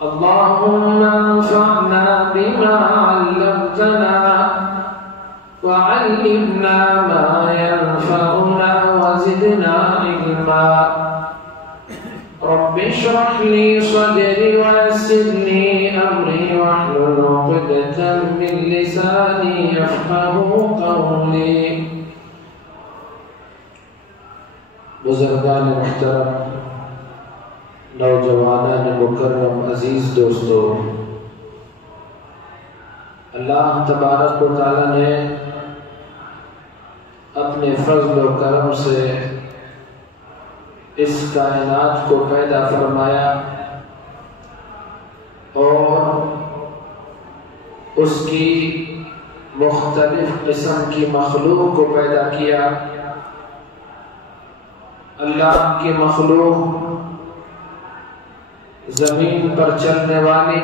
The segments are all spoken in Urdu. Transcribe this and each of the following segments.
اللهم انفعنا بما علمتنا وعلمنا ما ينفعنا وزدنا علما رب اشرح لي صدري ويسر لي امري واحلل عقدة من لساني يفقهوا قولي. بزرگان محترم، نوجوانان مکرم، عزیز دوستو، اللہ تبارک و تعالی نے اپنے فضل و کرم سے اس کائنات کو پیدا فرمایا اور اس کی مختلف قسم کی مخلوق کو پیدا کیا. اللہ کی مخلوق زمین پر چلنے والی،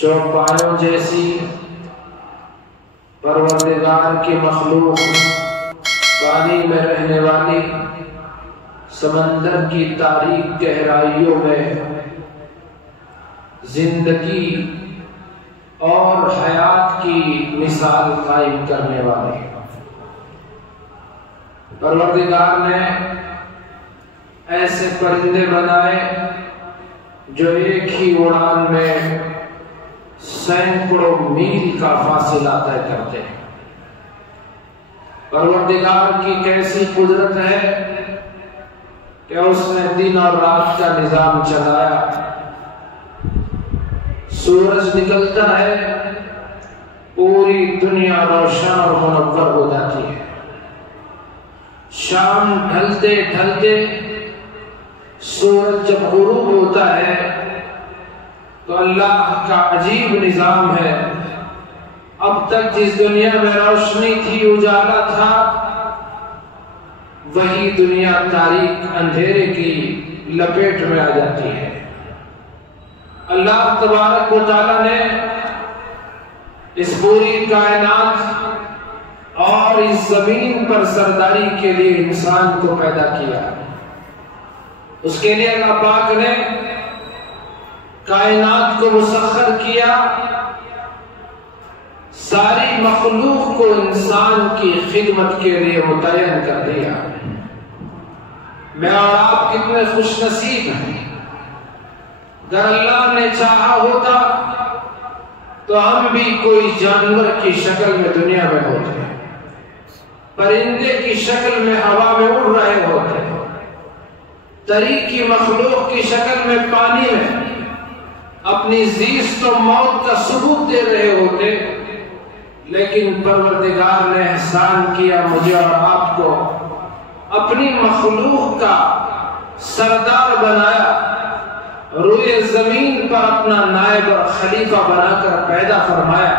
چوپایوں جیسی، پروردگار کی مخلوق پانی میں رہنے والی، سمندر کی تاریک گہرائیوں میں زندگی اور حیات کی مثال قائم کرنے والے. پروردگار نے ایسے پرندے بنائے جو ایک ہی اڑان میں سینکڑوں میل کا فاصلہ طے کرتے ہیں. پروردگار کی کیسی قدرت ہے کہ اس نے دن اور رات کا نظام چلایا. سورج نکلتا ہے، پوری دنیا روشن اور منور ہو جاتی ہے. شام ڈھلتے ڈھلتے سورج جب غروب ہوتا ہے تو اللہ کا عجیب نظام ہے. اب تک جس دنیا میں روشنی تھی، اجالا تھا، وہی دنیا تاریک اندھیرے کی لپیٹ میں آ جاتی ہے. اللہ تبارک و تعالی نے اس پوری کائنات اور اس زمین پر سرداری کے لیے انسان کو پیدا کیا. اس کے لیے اللہ پاک نے کائنات کو مسخر کیا، ساری مخلوق کو انسان کی خدمت کے لیے متعین کر دیا. میں اور آپ کتنے خوش نصیب ہیں. اگر اللہ نے چاہا ہوتا تو ہم بھی کوئی جانور کی شکل میں دنیا میں ہوتے، پرندے کی شکل میں ہوا میں اڑ رہے ہوتے، طری کی مخلوق کی شکل میں پانی میں اپنی زیست و موت کا ثبوت دے رہے ہوتے. لیکن پروردگار نے احسان کیا، مجھے اور آپ کو اپنی مخلوق کا سردار بنایا، روئے زمین پر اپنا نائب اور خلیفہ بنا کر پیدا فرمایا.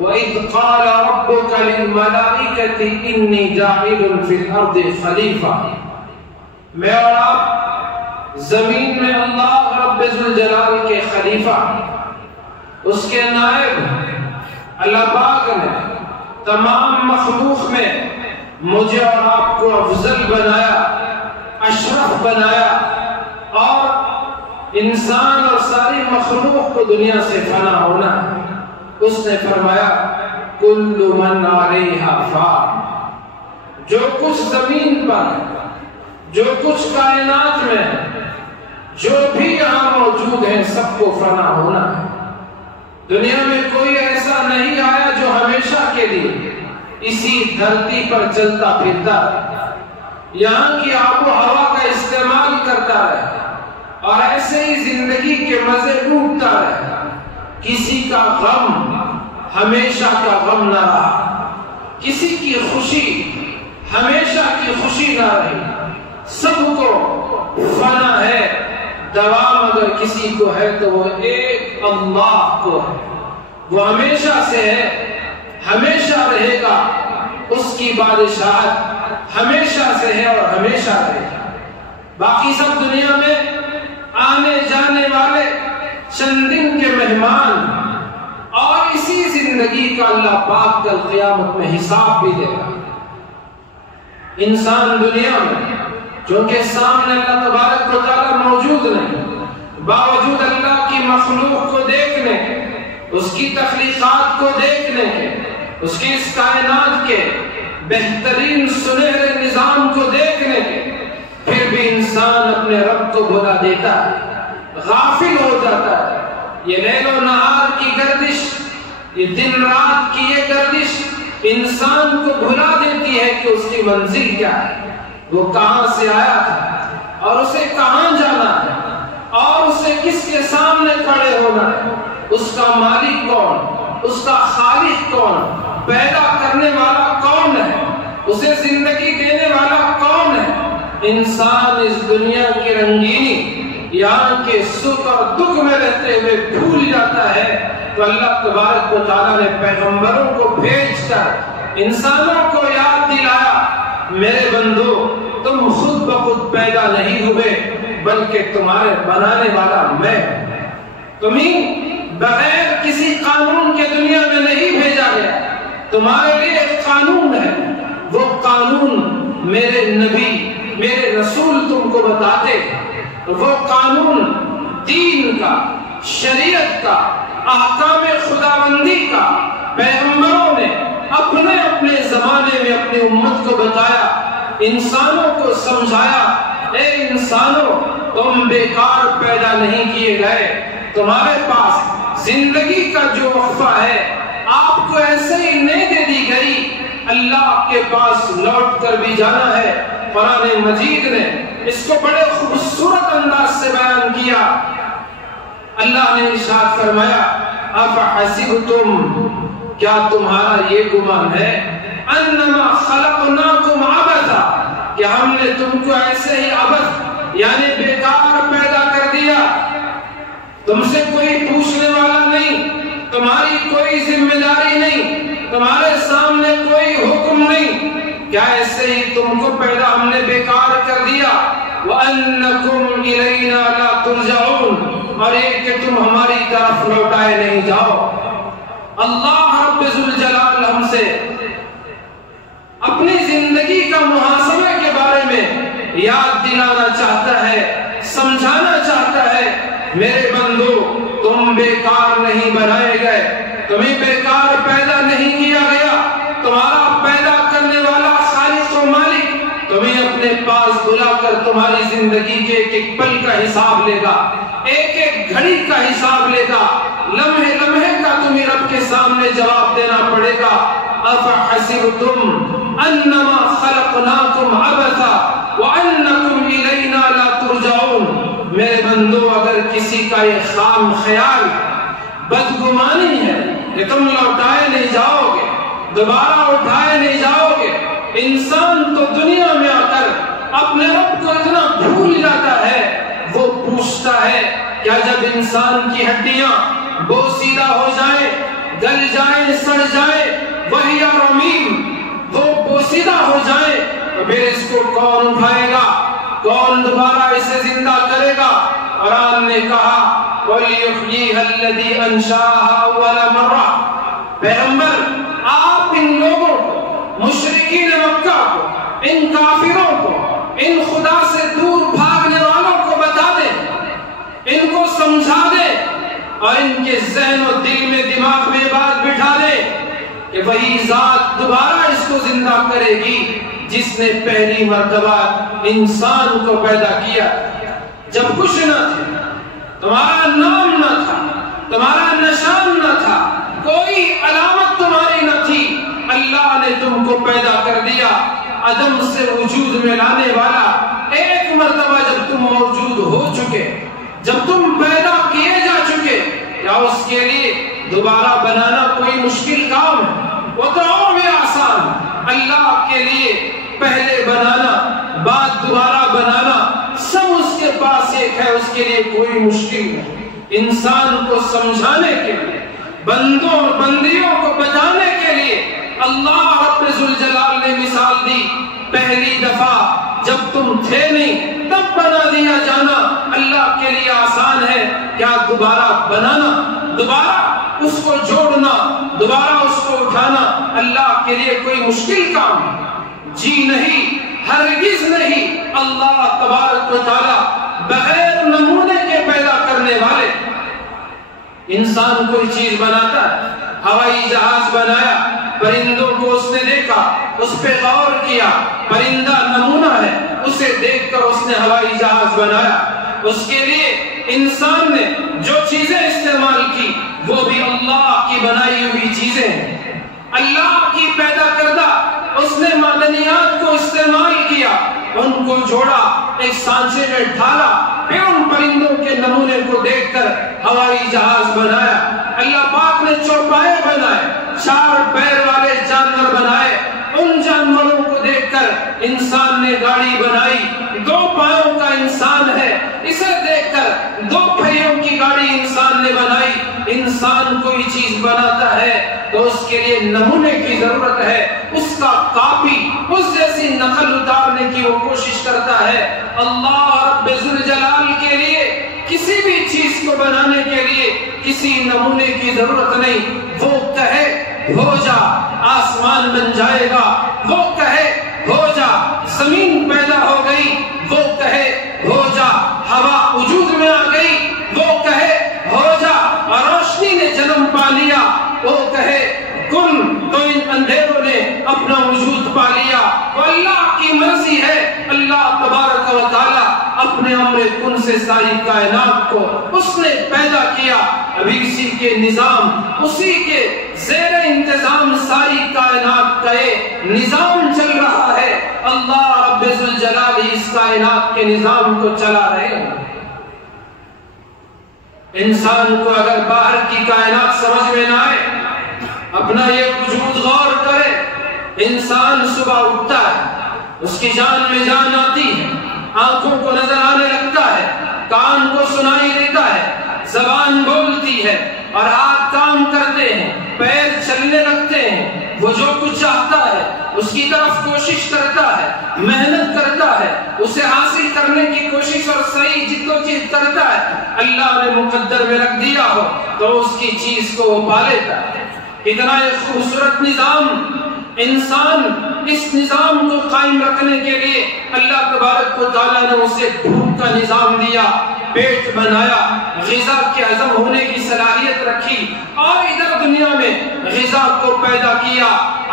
وَإِذْ قَالَ رَبُّكَ لِلْمَلَائِكَةِ إِنِّي جَاعِلٌ فِي الْأَرْضِ خَلِيفَةً. میں اور آپ زمین میں اللہ رب ذوالجلال کے خلیفہ، اس کے نائب. اللہ پاک نے تمام مخلوق میں مجھے اور آپ کو افضل بنایا، اشرف بنایا، اور انسان اور ساری مخلوق کو دنیا سے فنا ہونا. اس نے فرمایا کل من علیہا فان. جو کچھ زمین پر، جو کچھ کائنات میں، جو بھی یہاں موجود ہیں، سب کو فنا ہونا ہے. دنیا میں کوئی ایسا نہیں آیا جو ہمیشہ کے لیے اسی دھرتی پر چلتا پھرتا ہے، یہاں کی آب و ہوا کا استعمال کرتا ہے اور ایسے ہی زندگی کے مزے لوٹتا ہے. کسی کا غم ہمیشہ کا غم نہ رہا، کسی کی خوشی ہمیشہ کی خوشی نہ رہی. سب کو فنا ہے. دوام اگر کسی کو ہے تو وہ ایک اللہ کو ہے. وہ ہمیشہ سے ہے، ہمیشہ رہے گا. اس کی بادشاہت ہمیشہ سے ہے اور ہمیشہ رہے گا. باقی سب دنیا میں آنے جانے والے چند دن کے مہمان، اور اسی زندگی کا اللہ پاک کل قیامت میں حساب بھی دے گا. انسان دنیا میں چونکہ سامنے اللہ تبارک و تعالی موجود نہیں، باوجود اللہ کی مخلوق کو دیکھنے کے، اس کی تخلیقات کو دیکھنے کے، اس کی اس کائنات کے بہترین سنہرے نظام کو دیکھنے کے، پھر بھی انسان اپنے رب کو بھلا دیتا ہے، غافل ہو جاتا ہے۔ یہ لیل و نہار کی گردش، یہ دن رات کی یہ گردش انسان کو بھلا دیتی ہے کہ اس کی منزل کیا ہے، وہ کہاں سے آیا تھا اور اسے کہاں جانا ہے، اور اسے کس کے سامنے کھڑے ہونا ہے، اس کا مالک کون، اس کا خالق کون، پیدا کرنے والا کون ہے، اسے زندگی دینے والا کون ہے۔ انسان اس دنیا کی رنگینی، یہاں کے سکھ اور دکھ میں رہتے ہوئے بھول جاتا ہے، تو اللہ تبارک و تعالیٰ نے پیغمبروں کو بھیج کر انسانوں کو یاد دلایا، میرے بندو تم خود بخود پیدا نہیں ہوئے، بلکہ تمہارے بنانے والا میں ہوں۔ تمہیں بغیر کسی قانون کے دنیا میں نہیں بھیجا گیا، تمہارے لیے ایک قانون ہے، وہ قانون میرے نبی، میرے رسول تم کو بتاتے، وہ قانون دین کا، شریعت کا، احکام خداوندی کا پیغمبروں نے اپنے اپنے زمانے میں اپنی امت کو بتایا، انسانوں کو سمجھایا، اے انسانوں تم بیکار پیدا نہیں کیے گئے، تمہارے پاس زندگی کا جو وقفہ ہے آپ کو ایسے ہی نہیں دے دی گئی، اللہ کے پاس لوٹ کر بھی جانا ہے۔ قرآن مجید نے اس کو بڑے خوبصورت انداز سے بیان کیا۔ اللہ نے ارشاد فرمایا افحسبتم، کیا تمہارا یہ گمان ہے، انما خلقناکم عبثا، کہ ہم نے تم کو ایسے ہی عبث یعنی بیکار پیدا کر دیا، تم سے کوئی پوچھنے والا نہیں، تمہاری کوئی ذمہ داری نہیں، تمہارے سامنے کوئی حکم نہیں، کیا ایسے ہی تم کو پیدا ہم نے بیکار کر دیا؟ وَأَنَّكُمْ إِلَيْنَا لَا تُرْجَعُونَ، اور یہ کہ تم ہماری طرف لوٹائے نہیں جاؤ۔ اللہ رب ذوالجلال ہم سے اپنی زندگی کا محاسبے کے بارے میں یاد دلانا چاہتا ہے، سمجھانا چاہتا ہے، میرے بندو تم بیکار نہیں بنائے گئے، تمہیں بیکار پیدا نہیں کیا گیا، تمہارا پیدا کرنے والا خالق و مالک تمہیں اپنے پاس بلا کر تمہاری زندگی کے ایک ایک پل کا حساب لے گا، ایک ایک گھڑی کا حساب لے گا، لمحے لمحے کا تمہیں رب کے سامنے جواب دینا پڑے گا۔ افحسبتم انما خلقناکم عبثا وانکم الینا لا ترجعون، میرے بندو اگر کسی کا یہ خام خیال، بدگمانی ہے کہ تم لوٹائے نہیں جاؤ گے، دوبارہ اٹھائے نہیں جاؤ گے، انسان تو دنیا میں آ کر اپنے رب کو اتنا بھول جاتا ہے، وہ پوچھتا ہے کیا جب انسان کی ہڈیاں بوسیدہ ہو جائیں، گل جائیں، سڑ جائیں، وہی رمیم، وہ بوسیدہ ہو جائیں، تو پھر اس کو کون اٹھائے گا، کون دوبارہ اسے زندہ کرے گا؟ قرآن نے کہا وَلْيُحْيِيهَا الَّذِي أَنشَأَهَا أَوَّلَ مَرَّةٍ، پیغمبر آپ ان لوگوں کو، مشرکین مکہ کو، ان کافروں کو، ان خدا سے دور بھاگنے والوں کو بتا دیں، ان کو سمجھا دیں، اور ان کے ذہن و دل میں، دماغ میں بات بٹھا دیں کہ وہی ذات دوبارہ اس کو زندہ کرے گی جس نے پہلی مرتبہ انسان کو پیدا کیا، جب کچھ نہ تھے، تمہارا نام نہ تھا، تمہارا نشان نہ تھا، کوئی علامت تمہاری نہ تھی، اللہ نے تم کو پیدا کر دیا، عدم سے وجود میں لانے والا۔ ایک مرتبہ جب تم موجود ہو چکے، جب تم پیدا کیے جا چکے، کیا اس کے لیے دوبارہ بنانا کوئی مشکل کام ہے؟ وہ تو اور بھی آسان، اللہ کے لیے پہلے بنانا، بعد دوبارہ بنانا، سب اس کے پاس ایک ہے، اس کے لیے کوئی مشکل نہیں۔ انسان کو سمجھانے کے لیے، بندوں اور بندیوں کو بتانے کے لیے اللہ رب ذوالجلال نے مثال دی، پہلی دفعہ جب تم تھے نہیں تب بنا دیا جانا اللہ کے لیے آسان ہے، کیا دوبارہ بنانا، دوبارہ اس کو جوڑنا، دوبارہ اس کو اٹھانا اللہ کے لیے کوئی مشکل کام ہے؟ جی نہیں، ہرگز نہیں۔ اللہ تبارک و تعالی بغیر نمونے کے پیدا کر انسان کوئی چیز بناتا ہے، ہوائی جہاز بنایا، پرندوں کو اس نے دیکھا، اس پہ غور کیا، پرندہ نمونہ ہے، اسے دیکھ کر اس نے ہوائی جہاز بنایا۔ اس کے لیے انسان نے جو چیزیں استعمال کی وہ بھی اللہ کی بنائی ہوئی چیزیں ہیں، اللہ کی پیدا کردہ۔ اس نے معدنیات کو استعمال کیا، ان کو جوڑا، ایک سانچے میں ڈھالا، پھر ان پرندوں کے نمونے کو دیکھ کر ہوائی جہاز بنایا۔ اللہ پاک نے چوپائے بنائے، 4 پیر والے جانور بنائے، ان جانوروں کو دیکھ کر انسان نے گاڑی بنائی۔ 2 پاؤں کا انسان ہے، اسے دیکھ کر 2 پہیوں کی گاڑی انسان نے بنائی۔ انسان کوئی چیز بناتا ہے تو اس کے لیے نمونے کی ضرورت ہے، اس کا کاپی، اس جیسی نقل اتارنے کی وہ کوشش کرتا ہے۔ اللہ رب ذوالجلال کے لیے کسی بھی چیز کو بنانے کے لیے کسی نمونے کی ضرورت نہیں۔ وہ کہے ہو جا، آسمان بن جائے گا، وہ کہے ہو جا، زمین پیدا ہو گئی، وہ کہے ہو جا، ہوا وجود میں آ گئی، وہ کہے ہو جا، اور روشنی نے جنم پا لیا، وہ کہے کن، تو ان اندھیروں نے اپنا وجود پا لیا۔ وہ اللہ کی مرضی ہے۔ اللہ تبارک و تعالی اپنے امر کن سے ساری کائنات کو اس نے پیدا کیا۔ ابھی اسی کے نظام، اسی کے زیر انتظام ساری کائنات کا نظام چل رہا ہے۔ اللہ رب ذوالجلال اس کائنات کے نظام کو چلا رہے ہیں۔ انسان کو اگر باہر کی کائنات سمجھ میں نہ آئے، اپنا یہ وجود غور کرے۔ انسان صبح اٹھتا ہے، اس کی جان میں جان آتی ہے، آنکھوں کو نظر آنے لگتا ہے، کان کو سنائی دیتا ہے، زبان بولتی ہے اور ہاتھ کام کرتے ہیں، پیر چلنے لگتے ہیں۔ وہ جو کچھ چاہتا ہے اس کی طرف کوشش کرتا ہے، محنت کرتا ہے، اسے حاصل کرنے کی کوشش اور صحیح جدوجہد کرتا ہے۔ اللہ نے مقدر میں رکھ دیا ہو تو اس کی چیز کو وہ پا لیتا ہے۔ اتنا ایک خوبصورت نظام، انسان اس نظام کو قائم رکھنے کے لیے اللہ تبارک و تعالیٰ نے اسے بھوک کا نظام دیا، پیٹ بنایا، غذا کے ہضم ہونے کی صلاحیت رکھی، اور ادھر دنیا میں غذا کو پیدا کیا،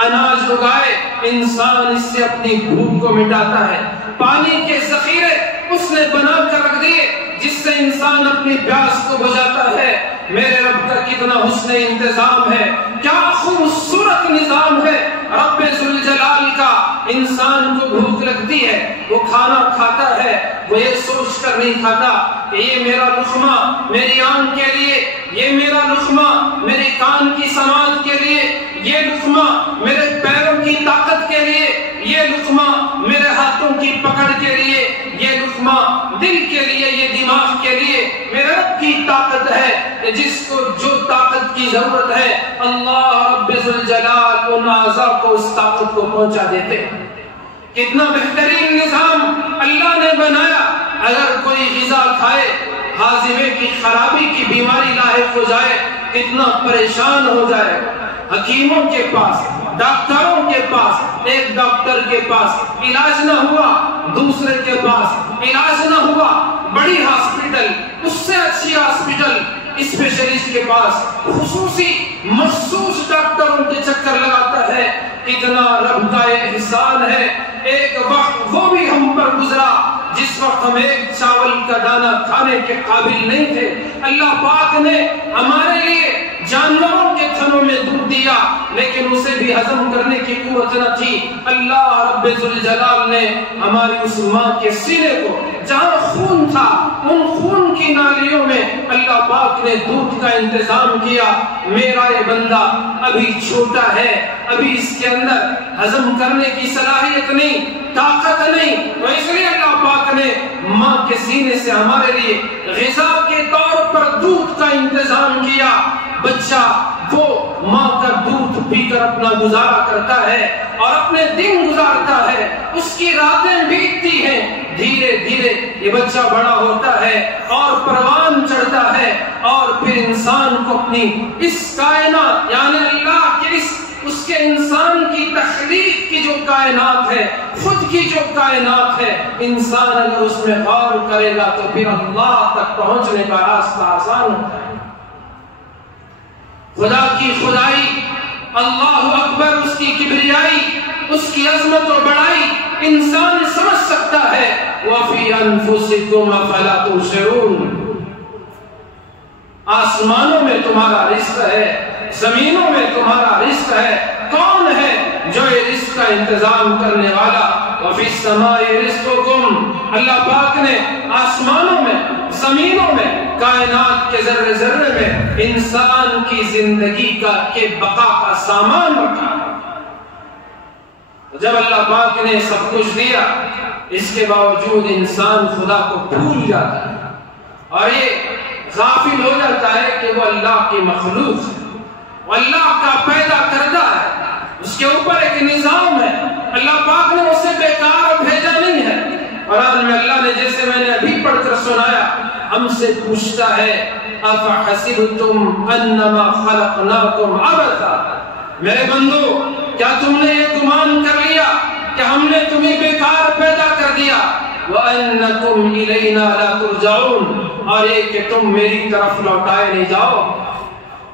اناج اگائے، انسان اس سے اپنی بھوک کو مٹاتا ہے۔ پانی کے ذخیرے اس نے بنا کر رکھ دیے جس سے انسان اپنی پیاس کو بجھاتا ہے۔ میرے رب کا کتنا حسن انتظام ہے، کیا خوبصورت نظام ہے رب ذوالجلال کا۔ انسان کو بھوک لگتی ہے، وہ کھانا کھاتا ہے، وہ یہ سوچ کر نہیں کھاتا کہ یہ میرا لقمہ میری آنکھ کے لیے، یہ میرا لقمہ میری کان کی سماعت کے لیے، یہ لقمہ میرے پیروں کی طاقت کے لیے، یہ لقمہ میرے ہاتھوں کی پکڑ کے لیے، یہ لقمہ دل کے لیے، یہ دماغ کے لیے۔ میرے رب کی طاقت ہے کہ جس کو جو طاقت کی ضرورت ہے اللہ رب ذوالجلال ان اعضاء کو اس طاقت کو پہنچا دیتے۔ کتنا بہترین نظام اللہ نے بنایا۔ اگر کوئی غذا کھائے، ہاضمے کی خرابی کی بیماری لاحق ہو جائے، کتنا پریشان ہو جائے۔ حکیموں کے پاس، ڈاکٹروں کے پاس، ایک ڈاکٹر کے پاس علاج نہ ہوا، دوسرے کے پاس علاج نہ ہوا، بڑی ہاسپٹل، اس سے اچھی ہاسپٹل، اسپیشلسٹ کے پاس خصوصی مخصوص ڈاکٹروں کے چکر لگاتا ہے۔ کتنا رب کا احسان ہے۔ ایک وقت وہ بھی ہم پر گزرا جس وقت ہم ایک چاول کا دانہ کھانے کے قابل نہیں تھے۔ اللہ پاک نے ہمارے لیے جانوروں کے تھنوں میں دودھ دیا، لیکن اسے بھی ہضم کرنے کی قوت نہ تھی۔ اللہ رب ذوالجلال نے ہماری اس ماں کے سینے کو جہاں خون تھا، ان خون کی نالیوں میں اللہ پاک نے دودھ کا انتظام کیا۔ میرا یہ بندہ ابھی چھوٹا ہے، ابھی اس کے اندر ہضم کرنے کی صلاحیت نہیں، طاقت نہیں، تو اس لیے اللہ پاک نے ماں کے سینے سے ہمارے لیے غذا کے طور پر دودھ کا انتظام کیا۔ بچہ وہ ماں کا دودھ پی کر اپنا گزارا کرتا ہے اور اپنے دن گزارتا ہے، اس کی راتیں بیتتی ہیں۔ دھیرے دھیرے یہ بچہ بڑا ہوتا ہے اور پروان چڑھتا ہے، اور پھر انسان کو اپنی اس کائنات یعنی اللہ کے اس کے انسان کی تخلیق کی جو کائنات ہے، خود کی جو کائنات ہے، انسان اگر اس میں غور کرے گا تو پھر اللہ تک پہنچنے کا راستہ آسان ہوتا ہے۔ خدا کی خدائی، اللہ اکبر، اس کی کبریائی، اس کی عظمت و بڑائی انسان سمجھ سکتا ہے۔ وَفِي أَنفُسِكُمْ أَفَلَا تُبْصِرُونَ، آسمانوں میں تمہارا رزق ہے، زمینوں میں تمہارا رزق ہے، کون ہے جو یہ رزق کا انتظام کرنے والا؟ وَفِي السَّمَاءِ رِزْقُكُمْ، اللہ پاک نے آسمانوں میں، زمینوں میں، کائنات کے ذرے ذرے میں انسان کی زندگی کے بقا کا سامان رکھا۔ جب اللہ پاک نے سب کچھ دیا، اس کے باوجود انسان خدا کو بھول جاتا ہے اور یہ غافل ہو جاتا ہے کہ وہ اللہ کی مخلوق ہے، وہ اللہ کا پیدا کردہ ہے، اس کے اوپر ایک نظام ہے، اللہ پاک نے اسے بیکار بھیجا نہیں ہے۔ قرآن میں اللہ نے، جیسے میں نے ابھی پڑھ کر سنایا، ہم سے پوچھتا ہے اَفَحَسِبْتُمْ أَنَّمَا خَلَقْنَاكُمْ عَبَثًا، میرے بندو کیا تم نے یہ گمان کر لیا کہ ہم نے تمہیں بیکار پیدا کر دیا؟ وَأَنَّكُمْ إِلَيْنَا لَا تُرْجَعُونَ، اور یہ کہ تم میری طرف لوٹائے نہیں جاؤ۔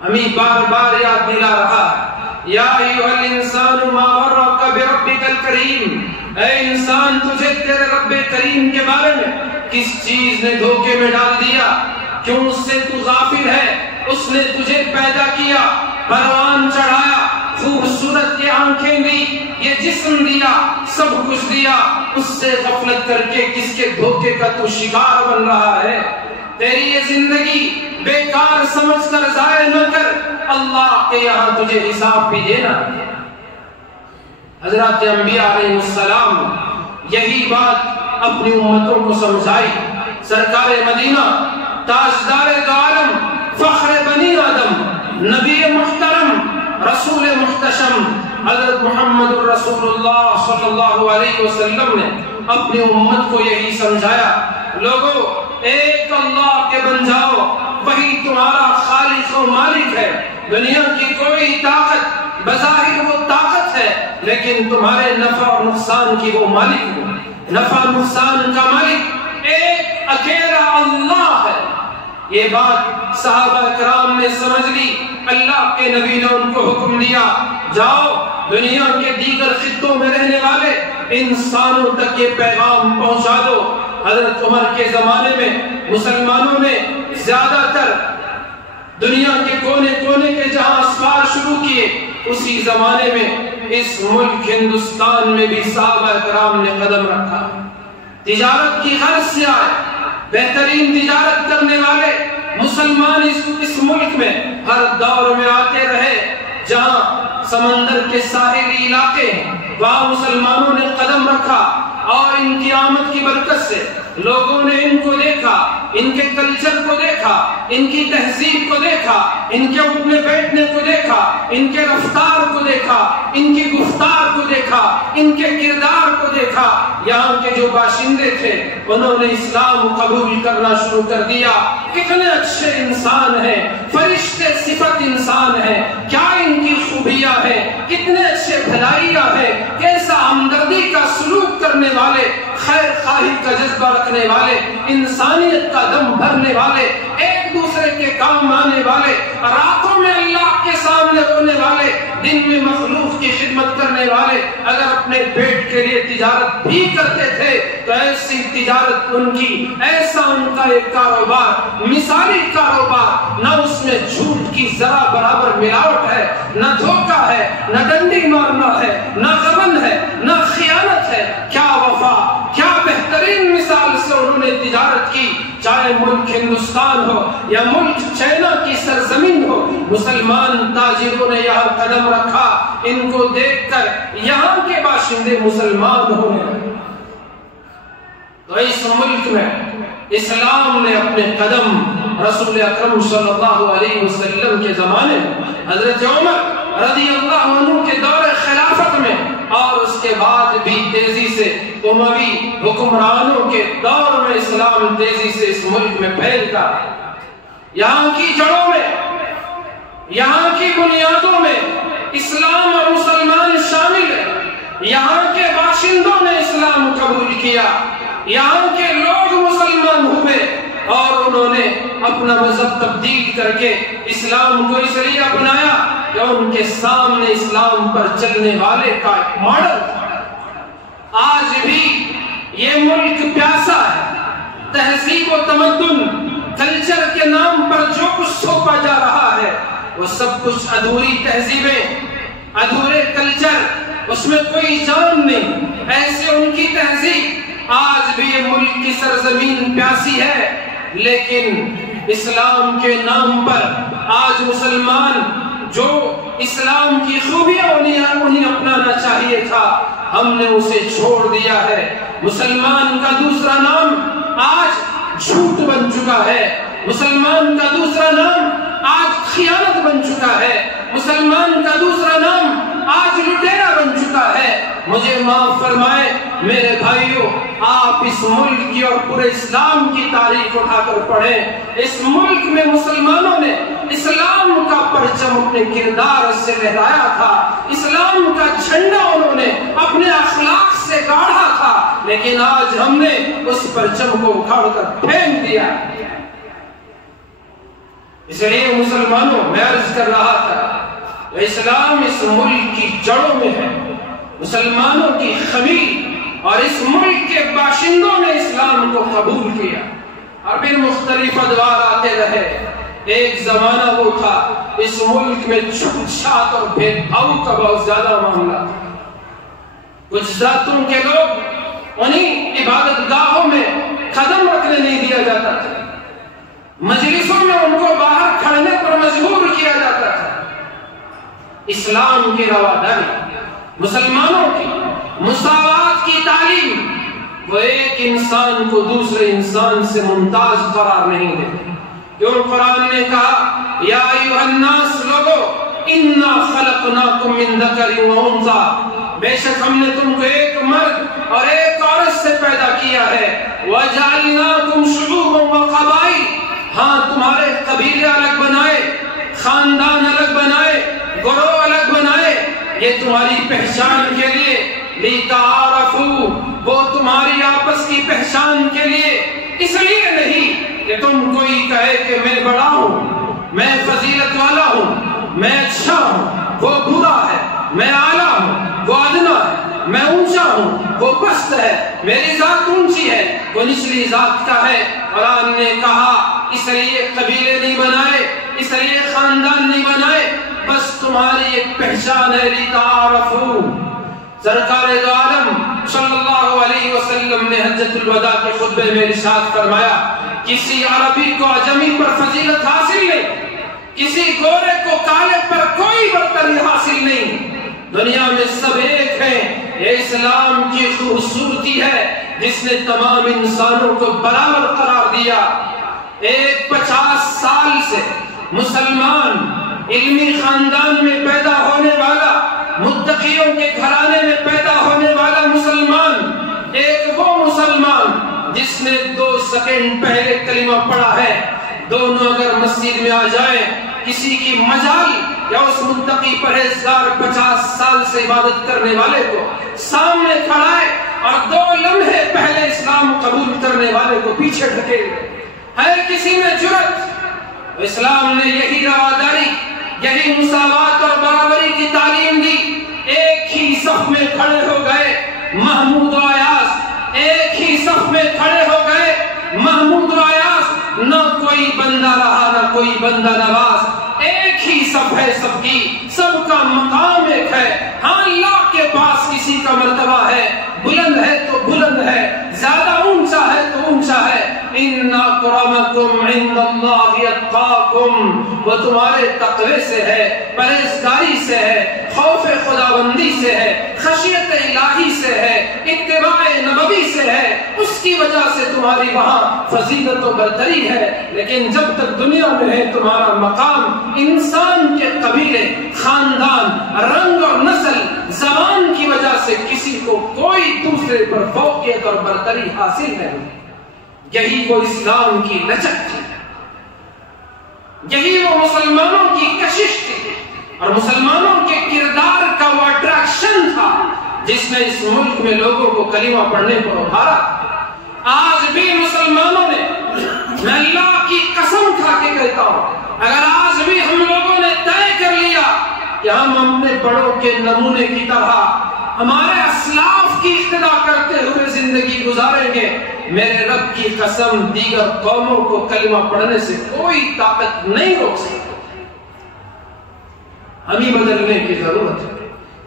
ہمیں بار بار یاد دلا رہا ہے، یا ایھا الانسان ما غرک بربک الکریم، اے انسان تجھے تیرے رب کریم کے بارے میں کس چیز نے دھوکے میں ڈال دیا؟ کیوں اس سے تو غافل ہے؟ اس نے تجھے پیدا کیا، پروان چڑھایا، خوبصورت یہ آنکھیں دی، یہ جسم دیا، سب کچھ دیا، اس سے غفلت کر کے کس کے دھوکے کا تو شکار بن رہا ہے؟ تیری یہ زندگی بیکار سمجھ کر ضائع نہ کر، اللہ کے یہاں تجھے حساب بھی دینا۔ حضرات انبیاء علیہ السلام یہی بات اپنی امتوں کو سمجھائی۔ سرکار مدینہ، تاجدار دو عالم، فخر بنی آدم، نبی محترم، رسول محتشم حضرت محمد الرسول اللہ صلی اللہ علیہ وسلم نے اپنی امت کو یہی سمجھایا، لوگو ایک اللہ کے بن جاؤ، وہی تمہارا خالق و مالک ہے۔ دنیا کی کوئی طاقت، بظاہر وہ طاقت ہے، لیکن تمہارے نفع اور نقصان کی وہ مالک ہے۔ نفع نقصان کا مالک ایک اکیلا اللہ ہے۔ یہ بات صحابہ کرام نے سمجھ لی۔ اللہ کے نبی نے ان کو حکم دیا، جاؤ دنیا کے دیگر خطوں میں رہنے والے انسانوں تک یہ پیغام پہنچا دو۔ حضرت عمر کے زمانے میں مسلمانوں نے زیادہ تر دنیا کے کونے کونے کے جہاں اسفار شروع کیے، اسی زمانے میں اس ملک ہندوستان میں بھی صحابہ کرام نے قدم رکھا۔ تجارت کی غرض سے آئے، بہترین تجارت کرنے والے مسلمان اس ملک میں ہر دور میں آتے رہے۔ جہاں سمندر کے ساحلی علاقے ہیں، وہاں مسلمانوں نے قدم رکھا، اور ان کی آمد کی برکت سے لوگوں نے ان کو دیکھا، ان کے کلچر کو دیکھا، ان کی تہذیب کو دیکھا، ان کے اٹھنے بیٹھنے کو دیکھا، ان کے رفتار کو دیکھا، ان کی گفتار کو دیکھا، ان کے کردار کو دیکھا۔ یہاں کے جو باشندے تھے انہوں نے اسلام قبول کرنا شروع کر دیا۔ کتنے اچھے انسان ہیں، فرشتے صفت انسان ہیں، کیا ان کی خوبیاں ہیں، کتنے اچھے بھلائیاں ہیں، کیسا ہمدردی کا سلوک کرنے والے، خیر خواہی کا جذبہ رکھنے والے، انسانیت کا دم بھرنے والے، ایک دوسرے کے کام آنے والے، راتوں میں اللہ کے سامنے رونے والے، دن میں مخلوق کی خدمت کرنے والے۔ اگر اپنے پیٹ کے لیے تجارت بھی کرتے تھے تو ایسی تجارت ان کی، ایسا ان کا ایک کاروبار، مثالی کاروبار، نہ اس میں جھوٹ کی ذرا برابر ملاوٹ ہے، نہ دھوکہ ہے، نہ ڈنڈی مارنا ہے، نہ غبن ہے، نہ خیانت ہے۔ کیا وفا، کیا بہترین مثال سے انہوں نے تجارت کی۔ چاہے ملک ہندوستان ہو یا ملک چائنا کی سرزمین ہو، مسلمان تاجروں نے یہاں قدم رکھا۔ ان کو دیکھ کر یہاں کے باشندے مسلمان ہونے لگے۔ تو اس ملک میں اسلام نے اپنے قدم رسول اکرم صلی اللہ علیہ وسلم کے زمانے میں، حضرت عمر رضی اللہ عنہ کے دور خلافت میں، اور اس کے بعد بھی تیزی سے اموی حکمرانوں کے دور میں اسلام تیزی سے اس ملک میں پھیل کر یہاں کی جڑوں میں، یہاں کی بنیادوں میں اسلام اور مسلمان شامل ہیں۔ یہاں کے باشندوں نے اسلام قبول کیا، یہاں کے لوگ مسلمان ہوئے، اور انہوں نے اپنا مذہب تبدیل کر کے اسلام کو اس لیے اپنایا کہ ان کے سامنے اسلام پر چلنے والے کا ایک ماڈل تھا۔ آج بھی یہ ملک پیاسا ہے، تہذیب و تمدن کلچر کے نام پر جو کچھ سونپا جا رہا ہے وہ سب کچھ ادھوری تہذیبیں، ادھورے کلچر، اس میں کوئی جان نہیں۔ ایسے ان کی تہذیب، آج بھی یہ ملک کی سرزمین پیاسی ہے، لیکن اسلام کے نام پر آج مسلمان جو اسلام کی خوبیاں انہیں اپنانا چاہیے تھا، ہم نے اسے چھوڑ دیا ہے۔ مسلمان کا دوسرا نام آج جھوٹ بن چکا ہے، مسلمان کا دوسرا نام آج خیانت بن چکا ہے، مسلمان کا دوسرا نام آج لٹیرا بن چکا ہے۔ مجھے معاف فرمائے میرے بھائیوں، آپ اس ملک کی اور پورے اسلام کی تاریخ اٹھا کر پڑھیں۔ اس ملک میں مسلمانوں نے اسلام کا پرچم اپنے کردار سے لہرایا تھا، اسلام کا جھنڈا انہوں نے اپنے اخلاق سے گاڑا تھا، لیکن آج ہم نے اس پرچم کو اکھاڑ کر پھینک دیا۔ اس لیے مسلمانوں، میں عرض کر رہا تھا، اسلام اس ملک کی جڑوں میں ہے، مسلمانوں کی خمیر، اور اس ملک کے باشندوں نے اسلام کو قبول کیا، اور پھر مختلف ادوار آتے رہے۔ ایک زمانہ وہ تھا اس ملک میں چھوٹ چھات اور بھید بھاؤ کا بہت زیادہ معاملہ تھا۔ کچھ ذاتوں کے لوگ انہیں عبادت گاہوں میں قدم رکھنے نہیں دیا جاتا تھا، مجلسوں میں ان کو باہر کھڑنے پر مجبور کیا جاتا تھا۔ اسلام کی رواداری، مسلمانوں کی مساوات کی تعلیم، وہ ایک انسان کو دوسرے انسان سے ممتاز قرار نہیں دیتے۔ کیوں قرآن نے کہا یا ایھا الناس، لوگو انا خلقناکم من ذکر و انثی، بے شک ہم نے تم کو ایک مرد اور ایک عورت سے پیدا کیا ہے، وجعلناکم شعوبا وقبائل، ہاں تمہارے قبیلے الگ بنائے، خاندان الگ بنائے، گروہ الگ بنائے، یہ تمہاری پہچان کے لیے، لتعارفوا، وہ تمہاری آپس کی پہچان کے لیے، اس لیے نہیں کہ تم کوئی کہے کہ میں بڑا ہوں، میں فضیلت والا ہوں، میں اچھا ہوں، وہ برا ہے، میں اعلیٰ ہوں، وہ ادنا ہے، میں اونچا ہوں، وہ پست ہے، میری ذات اونچی ہے، وہ نچلی ذات کا ہے۔ قرآن نے کہا اس لیے قبیلے نہیں بنائے، اس لیے خاندان نہیں بنائے، بس تمہاری ایک پہچان ہے، لتعارفوا۔ سرکار دو عالم صلی اللہ علیہ وسلم نے حجۃ الوداع کے خطبے میں ارشاد فرمایا، کسی عربی کو عجمی پر فضیلت حاصل نہیں، کسی گورے کو کالے پر کوئی برتری حاصل نہیں، دنیا میں سب ایک ہیں۔ یہ اسلام کی خوبصورتی ہے جس نے تمام انسانوں کو برابر قرار دیا۔ ایک 50 سال سے مسلمان، علمی خاندان میں پیدا ہونے والا، متقیوں کے گھرانے میں پیدا ہونے والا مسلمان، ایک وہ مسلمان جس نے 2 سیکنڈ پہلے کلمہ پڑھا ہے، دونوں اگر مسجد میں آ جائیں، کسی کی مجال یا اس متقی پرہیزگار 50 سال سے عبادت کرنے والے کو سامنے کھڑائے اور 2 لمحے پہلے اسلام قبول کرنے والے کو پیچھے ڈھکیل ہے کسی میں جرأت؟ اسلام نے یہی رواداری، یہی مساوات اور برابری کی تعلیم دی۔ ایک ہی صف میں کھڑے ہو گئے محمود و ایاز، ایک ہی صف میں کھڑے ہو گئے محمود و ایاز، نہ کوئی بندہ رہا نہ کوئی بندہ نواز، ایک ہی صف ہے سب کی، سب کا مقام ایک ہے۔ ہاں اللہ کے پاس کسی کا مرتبہ ہے، بلند ہے تو بلند ہے، زیادہ اونچا ہے تو اونچا ہے۔ ان اکرمکم عند اللہ اتقاکم، وہ تمہارے تقوی سے ہے، پرہیزگاری سے ہے، خوف خداوندی سے ہے، خشیت الہی سے ہے، اتباع نبوی سے ہے، اس کی وجہ سے تمہاری وہاں فضیلت و برتری ہے۔ لیکن جب تک دنیا میں ہے تمہارا مقام انسان کے قبیلے، خاندان، رنگ اور نسل، زبان کی وجہ سے کسی کو کوئی دوسرے پر فوقیت اور برتری حاصل نہیں۔ یہی وہ اسلام کی لچک تھی، یہی وہ مسلمانوں کی کشش تھی، اور مسلمانوں کے کردار کا وہ اٹریکشن تھا جس نے اس ملک میں لوگوں کو کلمہ پڑھنے پر ابھارا۔ آج بھی مسلمانوں نے میں اللہ کی قسم کھا کے کہتا ہوں، اگر آج بھی ہم لوگوں نے طے کر لیا کہ ہم اپنے بڑوں کے نمونے کی طرح ہمارے اسلاف کی اقتدا کرتے ہوئے زندگی گزاریں گے، میرے رب کی قسم دیگر قوموں کو کلمہ پڑھنے سے کوئی طاقت نہیں روک سکتی۔ ہمیں بدلنے کی ضرورت ہے،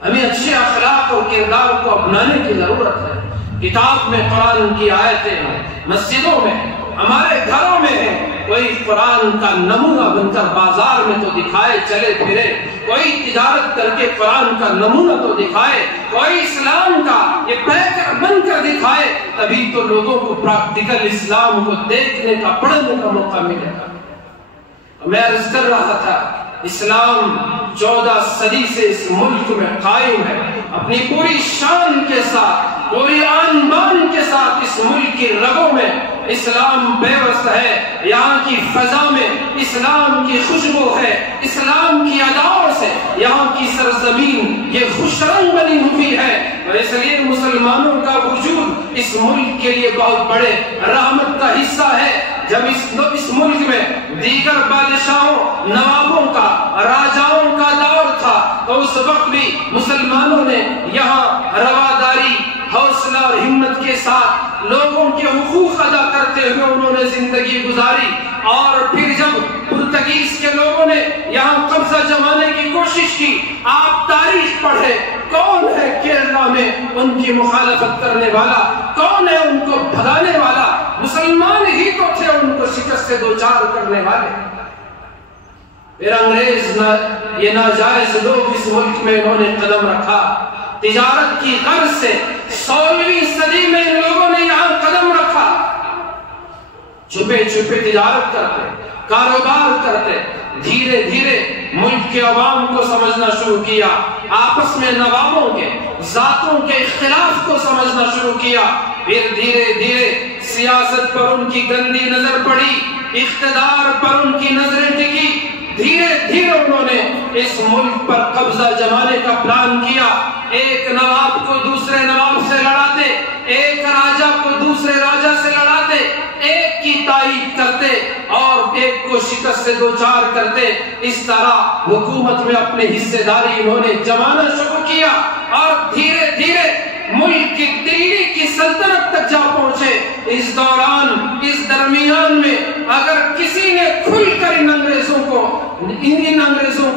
ہمیں اچھے اخلاق اور کردار کو اپنانے کی ضرورت ہے۔ کتاب میں قرآن کی آیتیں ہیں، مسجدوں میں، ہمارے گھروں میں ہے، کوئی قرآن کا نمونہ بن کر بازار میں تو دکھائے چلے پھرے، کوئی تجارت کر کے قرآن کا نمونہ تو دکھائے، کوئی اسلام کا یہ پیکر بن کر دکھائے، تبھی تو لوگوں کو پریکٹیکل اسلام کو دیکھنے کا پڑھنے کا موقع ملے گا۔ میں عرض کر رہا تھا، اسلام 14 صدی سے اس ملک میں قائم ہے، اپنی پوری شان کے ساتھ، پوری آن بان کے ساتھ اس ملک کی رگوں میں اسلام پیوست ہے، یہاں کی فضا میں اسلام کی خوشبو ہے، اسلام کی اداؤں سے یہاں کی سرزمین یہ خوش رنگ بنی ہوئی ہے، اور اس لیے مسلمانوں کا وجود اس ملک کے لیے بہت بڑے رحمت کا حصہ ہے۔ جب اس ملک میں دیگر بادشاہوں، نوابوں کا، راجاؤں کا دور تھا تو اس وقت بھی مسلمانوں نے یہاں رواداری، حوصلہ اور ہمت کے ساتھ لوگوں کے حقوق ادا کرتے ہوئے انہوں نے زندگی گزاری، اور پھر جب پرتگیز کے لوگوں نے یہاں قبضہ جمانے کی کوشش کی، آپ تاریخ پڑھے، کون ہے کیرلا میں ان کی مخالفت کرنے والا، کون ہے ان کو بھگانے والا؟ مسلمان ہی تو تھے ان کو شکست سے دوچار کرنے والے۔ پھر انگریز یہ ناجائز لوگ اس ملک میں انہوں نے قدم رکھا، تجارت کی غرض سے 16ویں صدی میں ان لوگوں نے یہاں قدم رکھا، چھپے چھپے تجارت کرتے، کاروبار کرتے، دھیرے دھیرے ملک کے عوام کو سمجھنا شروع کیا، آپس میں نوابوں کے، ذاتوں کے اختلاف کو سمجھنا شروع کیا، پھر دھیرے دھیرے سیاست پر ان کی گندی نظر پڑی، اقتدار پر ان کی نظریں ٹکی، دھیرے دھیرے انہوں نے اس ملک پر قبضہ جمانے کا پلان کیا، ایک نواب کو دوسرے نواب سے لڑاتے، ایک راجہ کو دوسرے راجہ سے لڑاتے، ایک کی تائید کرتے اور ایک کو شکست سے دوچار کرتے۔ اس طرح حکومت میں اپنی حصے داری انہوں نے جمانا شروع کیا، اور دھیرے دھیرے ملک کی دلی کی سلطنت تک جا پہنچے۔ اس دوران، اس درمیان میں اگر کسی نے کھل کر ان انگریزوں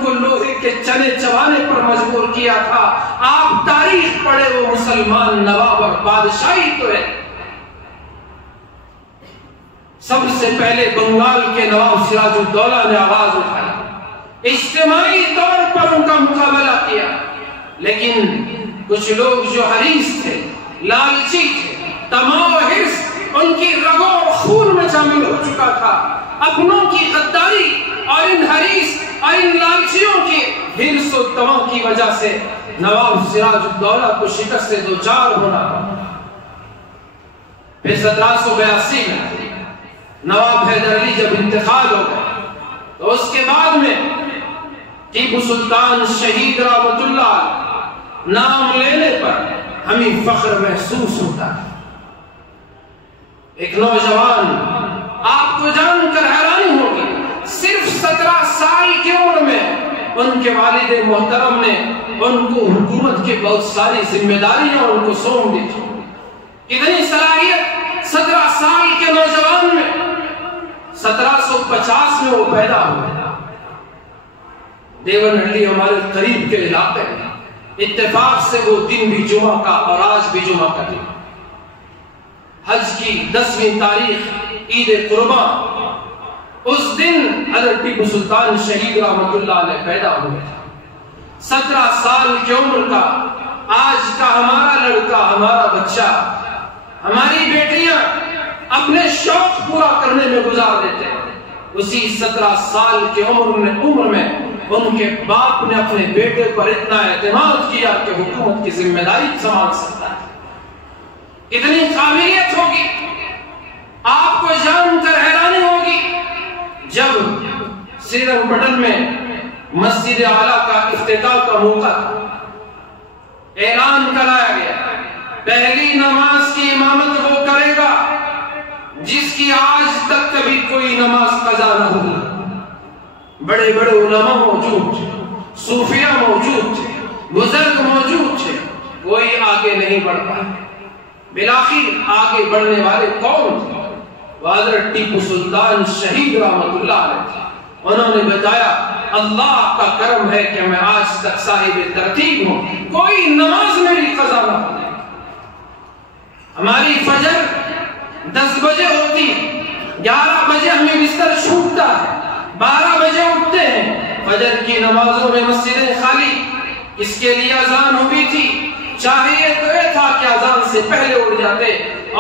کو لوہے کے چنے چبانے پر مجبور کیا تھا، آپ تاریخ پڑھے، وہ مسلمان نواب اور بادشاہی تو ہے۔ سب سے پہلے بنگال کے نواب سراج الدولہ نے آواز اٹھائی، اجتماعی طور پر ان کا مقابلہ کیا، لیکن کچھ لوگ جو حریص تھے، لالچی تھے، طمع و حرص ان کی رگوں اور خون میں شامل ہو چکا تھا، اپنوں کی غداری اور ان حریص اور ان لالچیوں کی حرص و طمع کی وجہ سے نواب سراج الدولہ کو شکست سے دوچار ہونا پڑا۔ پھر 1782 میں نواب حیدر علی جب انتقال ہو گئے تو اس کے بعد میں ٹیپو سلطان شہید رحمت اللہ نام لینے پر ہمیں فخر محسوس ہوتا ہے۔ ایک نوجوان، آپ کو جان کر حیرانی ہوگی، صرف 17 سال کی عمر میں ان کے والد محترم نے ان کو حکومت کی بہت ساری ذمہ داریاں ان کو سونپ دی تھی۔ اتنی صلاحیت 17 سال کے نوجوان میں، 1750 میں وہ پیدا ہوئے۔ دیون ہنڈی ہمارے قریب کے علاقے میں، اتفاق سے وہ دن بھی جمعہ کا اور آج بھی جمعہ کا دن، حج کی 10ویں تاریخ عید قربان، اس دن حضرت ٹیپو سلطان شہید رحمت اللہ علیہ پیدا ہوئے تھے۔ 17 سال کی عمر کا آج کا ہمارا لڑکا، ہمارا بچہ، ہماری بیٹیاں اپنے شوق پورا کرنے میں گزار دیتے ہیں، اسی 17 سال کی عمر میں ان کے باپ نے اپنے بیٹے پر اتنا اعتماد کیا کہ حکومت کی ذمہ داری سنبھال سکتا ہے۔ اتنی قابلیت ہوگی، آپ کو جان کر حیرانی ہوگی، جب سرنگ پٹن میں مسجد اعلیٰ کا افتتاح کا موقع اعلان کرایا گیا، پہلی نماز کی امامت وہ کرے گا جس کی آج تک کبھی کوئی نماز قضا نہ ہوئی. بڑے بڑے علماء موجود تھے، صوفیاء موجود تھے، بزرگ موجود تھے، کوئی آگے نہیں بڑھ پائے. بالآخر آگے بڑھنے والے کون تھے؟ حضرت ٹیپو سلطان شہید رحمت اللہ علیہ تھے. انہوں نے بتایا اللہ کا کرم ہے کہ میں آج تک صاحب ترتیب ہوں، کوئی نماز میری قضا نہ ہوئی. ہماری فجر 10 بجے ہوتی، 11 بجے ہمیں بستر چھوٹتا ہے، 12 بجے اٹھتے ہیں. فجر کی نمازوں میں مسجدیں خالی، اس کے لیے اذان ہوئی تھی. چاہیے تو یہ تھا کہ اذان سے پہلے اٹھ جاتے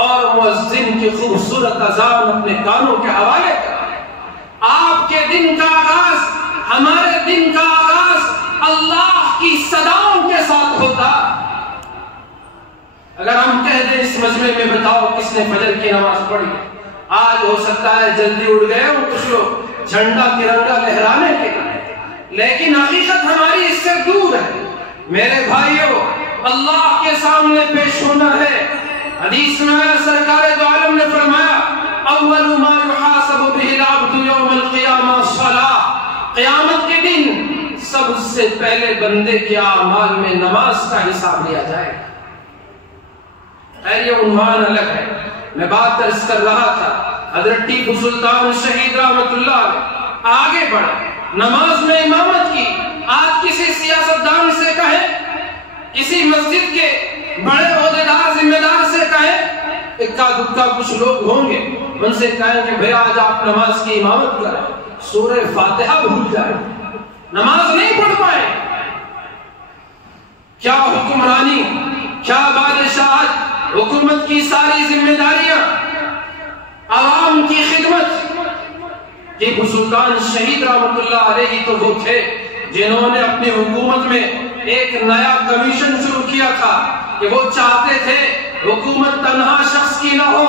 اور مؤذن کی خوبصورت اذان اپنے کانوں کے حوالے کر. آپ کے دن کا آغاز، ہمارے دن کا آغاز اللہ کی صداؤں کے ساتھ ہوتا. اگر ہم کہہ دیں اس مجمع میں بتاؤ کس نے فجر کی نماز پڑھی، آج ہو سکتا ہے جلدی اٹھ گئے ہوں کچھ لوگ جھنڈا ترنگا لہرانے کے لیے، لیکن حقیقت ہماری اس سے دور ہے. میرے بھائیوں، اللہ کے سامنے پیش ہونا ہے. حدیث میں آیا، سرکار دو عالم نے فرمایا اول ما يحاسب به العبد يوم القيامة الصلاة. قیامت کے دن سب سے پہلے بندے کے اعمال میں نماز کا حساب لیا جائے گا. یہ عنوان الگ ہے، میں بات درس کر رہا تھا. حضرت ٹیپو سلطان شہید رحمت اللہ علیہ آگے بڑھے، نماز میں امامت کی. آج کسی سیاستدان سے کہے، کسی مسجد کے بڑے عہدیدار ذمہ دار سے کہے، اکا دکا کچھ لوگ ہوں گے، ان سے کہیں کہ بھئی آج آپ نماز کی امامت کریں، سورہ فاتحہ بھول جائیں، نماز نہیں پڑھ پائے. کیا حکمرانی، کیا بادشاہت، حکومت کی ساری ذمہ داریاں، عوام کی خدمت. ٹیپو سلطان شہید رحمت اللہ علیہ تو وہ تھے جنہوں نے اپنی حکومت میں ایک نیا کمیشن شروع کیا تھا کہ وہ چاہتے تھے حکومت تنہا شخص کی نہ ہو،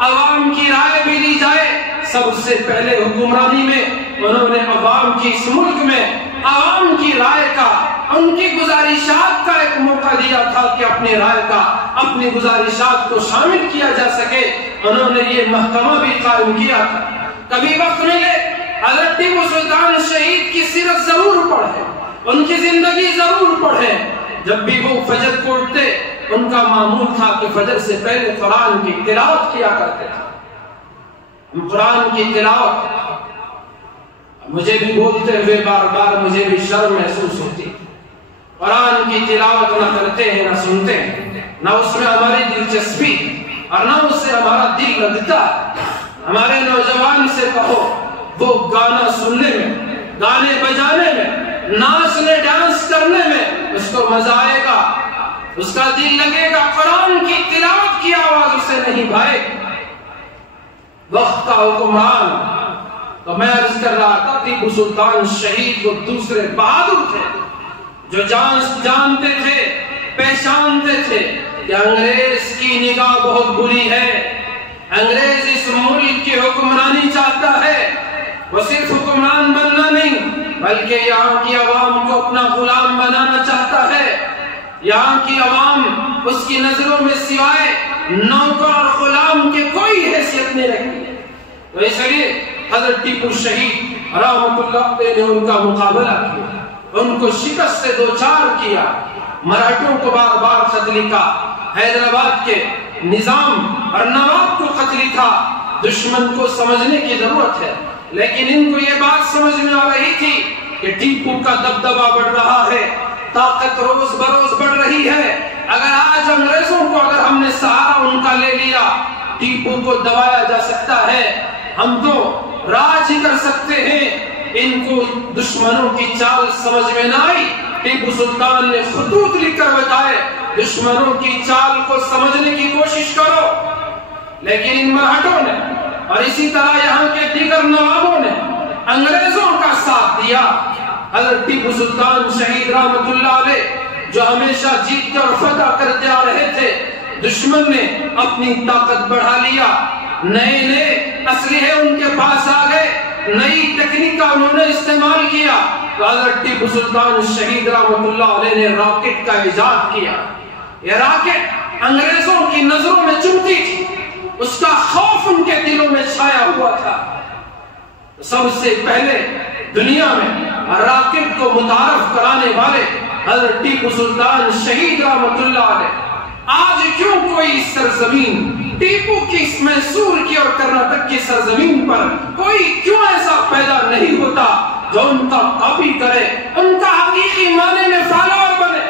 عوام کی رائے بھی لی جائے. سب سے پہلے حکمرانی میں انہوں نے عوام کی، اس ملک میں عوام کی رائے کا، ان کی گزارشات کا ایک موقع دیا تھا کہ اپنی رائے کا، اپنی گزارشات کو شامل کیا جا سکے. انہوں نے یہ محکمہ بھی قائم کیا تھا. کبھی وقت ملے حضرت ٹیپو سلطان شہید کی سیرت ضرور پڑھیں، ان کی زندگی ضرور پڑھیں. جب بھی وہ فجر کو اٹھتے، ان کا معمول تھا کہ فجر سے پہلے قرآن کی تلاوت کیا کرتے تھے. قرآن کی تلاوت، مجھے بھی بولتے ہوئے بار بار مجھے بھی شرم محسوس ہوتی. قرآن کی تلاوت نہ کرتے ہیں، نہ سنتے ہیں، نہ اس میں ہماری دلچسپی اور نہ اس سے ہمارا دل لگتا. ہمارے نوجوان سے کہو وہ گانا سننے میں، گانے بجانے میں، ناچنے ڈانس کرنے میں اس کو مزہ آئے گا، اس کا دل لگے گا. قرآن کی تلاوت کی آواز اسے نہیں بھائے. وقت کا حکمران، تو میں عرض کر رہا تھا ٹیپو سلطان شہید وہ دوسرے بہادر تھے جو جانتے تھے، پہچانتے تھے کہ انگریز کی نگاہ بہت بری ہے. انگریز اس ملک کی حکمرانی چاہتا ہے، وہ صرف حکمران بننا نہیں بلکہ یہاں کی عوام کو اپنا غلام بنانا چاہتا ہے. یہاں کی عوام اس کی نظروں میں سوائے نوکر اور غلام کے کوئی حیثیت نہیں رکھتی. تو اس لیے حضرت ٹیپو شہید رحمت اللہ علیہ نے ان کا مقابلہ کیا، ان کو شکست سے دوچار کیا. مراٹھوں کو بار بار خط لکھا، حیدرآباد کے نظام اور نواب کو خط لکھا. دشمن کو سمجھنے کی ضرورت ہے، لیکن ان کو یہ بات سمجھ میں آ رہی تھی کہ ٹیپو کا دبدبہ بڑھ رہا ہے، طاقت روز بروز بڑھ رہی ہے. اگر آج انگریزوں کو اگر ہم نے سہارا ان کا لے لیا، ٹیپو کو دبایا جا سکتا ہے، ہم تو راج ہی کر سکتے ہیں. ان کو دشمنوں کی چال سمجھ میں نہ آئی. ٹیپو سلطان نے خطوط لکھ کر بتائے دشمنوں کی چال کو سمجھنے کی کوشش کرو. لیکن ان مرہٹوں نے اور اسی طرح یہاں کے دیگر نوابوں نے انگریزوں کا ساتھ دیا. حضرت ٹیپو سلطان شہید رحمت اللہ علیہ جو ہمیشہ جیت کر فتح کرتے آ رہے تھے، دشمن نے اپنی طاقت بڑھا لیا. نئے اسلحے ان کے پاس آ گئے، نئی ٹیکنیک کا انہوں نے استعمال کیا. تو حضرت ٹیپو سلطان شہید رحمت اللہ علیہ نے راکٹ کا ایجاد کیا. یہ راکٹ انگریزوں کی نظروں میں چمتی تھی، اس کا خوف ان کے دلوں میں چھایا ہوا تھا۔ سب سے پہلے دنیا میں راکب کو متعارف کرانے والے حضرت ٹیپو سلطان شہید رحمت اللہ علیہ۔ آج کیوں کوئی سرزمین ٹیپو کی میسور کی اور کرناٹک کی سرزمین پر کوئی کیوں ایسا پیدا نہیں ہوتا جو ان کا کاپی کرے، ان کا حقیقی معنی میں فالوور بنے؟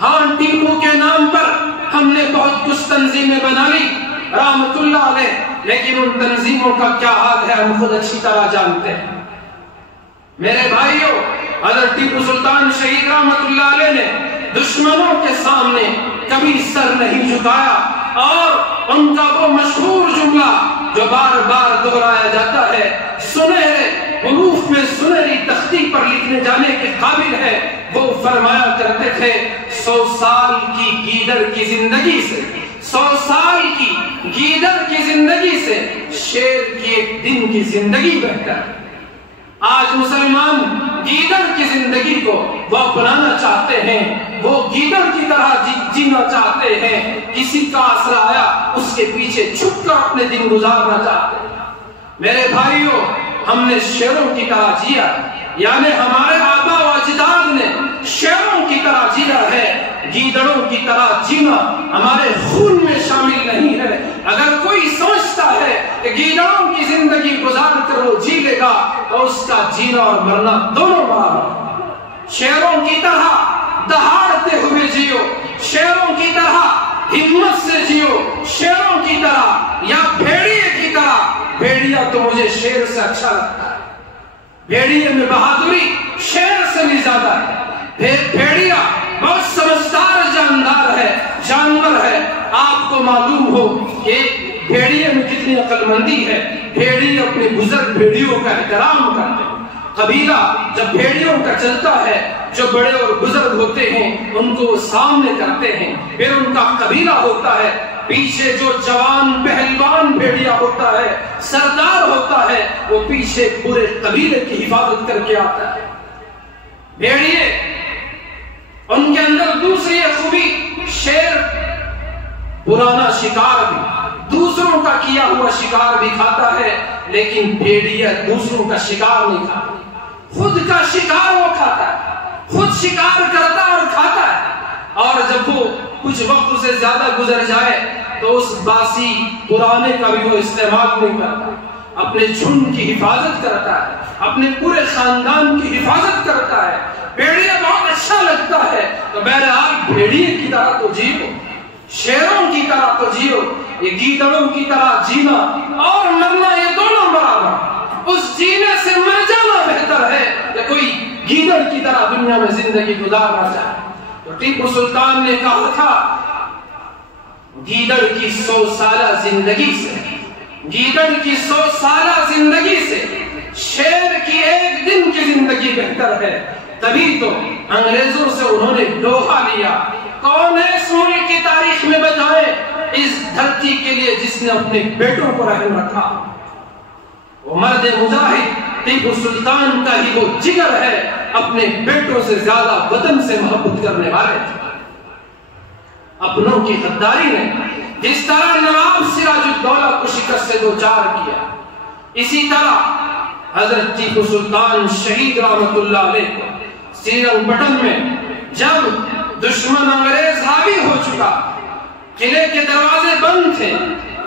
ہاں، ٹیپو کے نام پر ہم نے بہت کچھ تنظیمیں بنا لی رحمت اللہ علیہ، لیکن ان تنظیموں کا کیا حال ہے ہم خود اچھی طرح جانتے ہیں۔ میرے بھائیوں، حضرت ٹیپو سلطان شہید رحمت اللہ علیہ نے دشمنوں کے سامنے کبھی سر نہیں جھکایا، اور ان کا وہ مشہور جملہ جو بار بار دہرایا جاتا ہے، سنہرے حروف میں سنہری تختی پر لکھنے جانے کے قابل ہے، وہ فرمایا کرتے تھے 100 سال کی گیدڑ کی زندگی سے، 100 سال کی گیدڑ کی زندگی سے شیر کی ایک دن کی زندگی بہتر ہے۔ آج مسلمان گیدڑ کی زندگی کو وہ اپنانا چاہتے ہیں، وہ گیدڑ کی طرح جینا چاہتے ہیں، کسی کا آسرا آیا اس کے پیچھے چھپ کر اپنے دن گزارنا چاہتے ہیں۔ میرے بھائیوں، ہم نے شیروں کی طرح جیا، یعنی ہمارے آبا و اجداد نے شیروں کی طرح جیا ہے، گیدڑوں کی طرح جینا ہمارے خون میں شامل نہیں ہے۔ اگر کوئی سمجھتا ہے کہ گیدڑوں کی زندگی گزار کر وہ جی لے گا تو اس کا جینا اور مرنا دونوں برابر۔ شیروں کی طرح دہاڑتے ہوئے جیو، شیروں کی طرح ہمت سے جیو، شیروں کی طرح یا بھیڑیے کی طرح۔ بھیڑیا تو مجھے شیر سے اچھا لگتا ہے، بھیڑیے میں بہادری شیر سے بھی زیادہ ہے۔ بھیڑیا بہت سمجھدار جاندار ہے، جانور ہے۔ آپ کو معلوم ہو کہ بھیڑیے میں کتنی عقل مندی ہے۔ بھیڑیے اپنے بزرگ بھیڑیوں کا احترام کرتے ہیں۔ قبیلہ جب بھیڑیوں کا چلتا ہے، جو بڑے اور بزرگ ہوتے ہیں ان کو سامنے کرتے ہیں، پھر ان کا قبیلہ ہوتا ہے، پیچھے جو جوان پہلوان بھیڑیا ہوتا ہے، سردار ہوتا ہے، وہ پیچھے پورے قبیلے کی حفاظت کر کے آتا ہے۔ بھیڑیے ان کے اندر دوسری خوبی، شیر پرانا شکار بھی، دوسروں کا کیا ہوا شکار بھی کھاتا ہے، لیکن بھیڑیا دوسروں کا شکار نہیں کھاتا، خود کا شکار وہ کھاتا ہے، خود شکار کرتا اور کھاتا ہے۔ اور جب وہ کچھ وقت سے زیادہ گزر جائے تو اس باسی پرانے کا بھی وہ استعمال نہیں کرتا، اپنے جھنڈ کی حفاظت کرتا ہے، اپنے پورے خاندان کی حفاظت کرتا ہے۔ بھیڑیا بہت اچھا لگتا ہے، تو بہرحال بھیڑیے کی طرح تو جیو، شیروں کی طرح تو جیو۔ یہ گیدڑوں کی طرح جینا اور مرنا یہ دونوں برابر، اس جینے سے مر جانا بہتر ہے کہ کوئی گیدڑ کی طرح دنیا میں زندگی گزارنا چاہے۔ تو ٹیپو سلطان نے کہا تھا گیدڑ کی 100 سالہ زندگی سے، گیدڑ کی 100 سالہ زندگی سے شیر کی ایک دن کی زندگی بہتر ہے۔ تبھی تو انگریزوں سے انہوں نے لوہا لیا۔ کون ہے اس ملک کی تاریخ میں بتائے اس دھرتی کے لیے جس نے اپنے بیٹوں کو رحم رکھا؟ وہ مرد مجاہد ٹیپو سلطان کا ہی وہ جگر ہے، اپنے بیٹوں سے زیادہ وطن سے محبت کرنے والے تھے۔ اپنوں کی غداری نے جس طرح نواب سراج الدولہ کو شکست سے دوچار کیا، اسی طرح حضرت ٹیپو سلطان شہید رحمت اللہ علیہ کو سرینگ پٹن میں جب دشمن انگریز حاوی ہو چکا، قلعے کے دروازے بند تھے،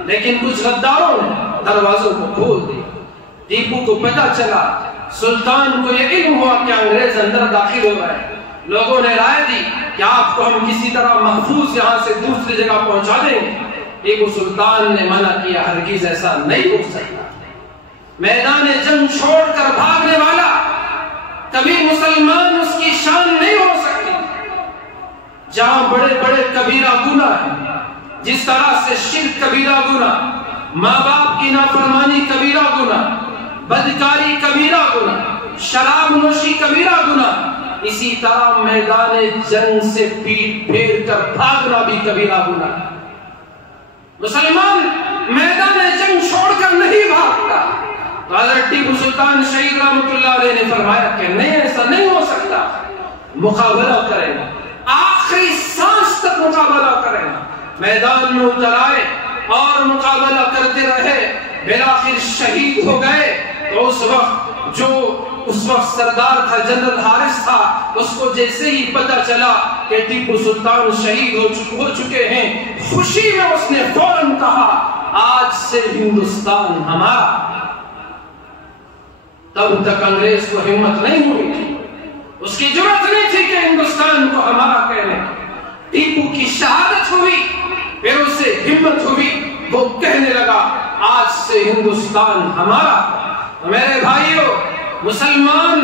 لیکن کچھ غداروں نے دروازوں کو کھول دیا۔ ٹیپو کو پتہ چلا، سلطان کو یہ علم ہوا کہ انگریز اندر داخل ہو گئے، لوگوں نے رائے دی کہ آپ کو ہم کسی طرح محفوظ یہاں سے دوسری جگہ پہنچا دیں گے۔ ٹیپو سلطان نے منع کیا، ہرگز ایسا نہیں ہو سکتا۔ میدان جنگ چھوڑ کر بھاگنے والا کبھی مسلمان اس کی شان نہیں ہو سکتی۔ جہاں بڑے بڑے کبیرہ گناہ ہیں، جس طرح سے شرک کبیرہ گناہ، ماں باپ کی نافرمانی کبیرہ گناہ، بدکاری کبیرہ گناہ، شراب نوشی کبیرہ گناہ، اسی طرح میدان جنگ سے پیٹ پھیر کر بھاگنا بھی کبیرہ گناہ۔ مسلمان میدان جنگ چھوڑ کر نہیں بھاگتا۔ تو حضرت ٹیپو سلطان شہید رحمت اللہ علیہ نے فرمایا کہ نہیں، ایسا نہیں ہو سکتا، مقابلہ کریں گا، آخری سانس تک مقابلہ کریں گا۔ میدان میں اتر آئے، اور مقابلہ کرتے رہے، بالآخر شہید ہو گئے۔ تو اس وقت سردار تھا، جنرل حارث تھا، اس کو جیسے ہی پتہ چلا کہ ٹیپو سلطان شہید ہو چکے ہیں، خوشی میں اس نے فوراً کہا آج سے ہندوستان ہمارا۔ تب تک انگریز کو ہمت نہیں ہوئی تھی، اس کی جرات نہیں تھی کہ ہندوستان کو ہمارا کہنے۔ ٹیپو کی شہادت ہوئی، پھر اسے ہمت ہوئی، وہ کہنے لگا آج سے ہندوستان ہمارا۔ میرے بھائیوں، مسلمان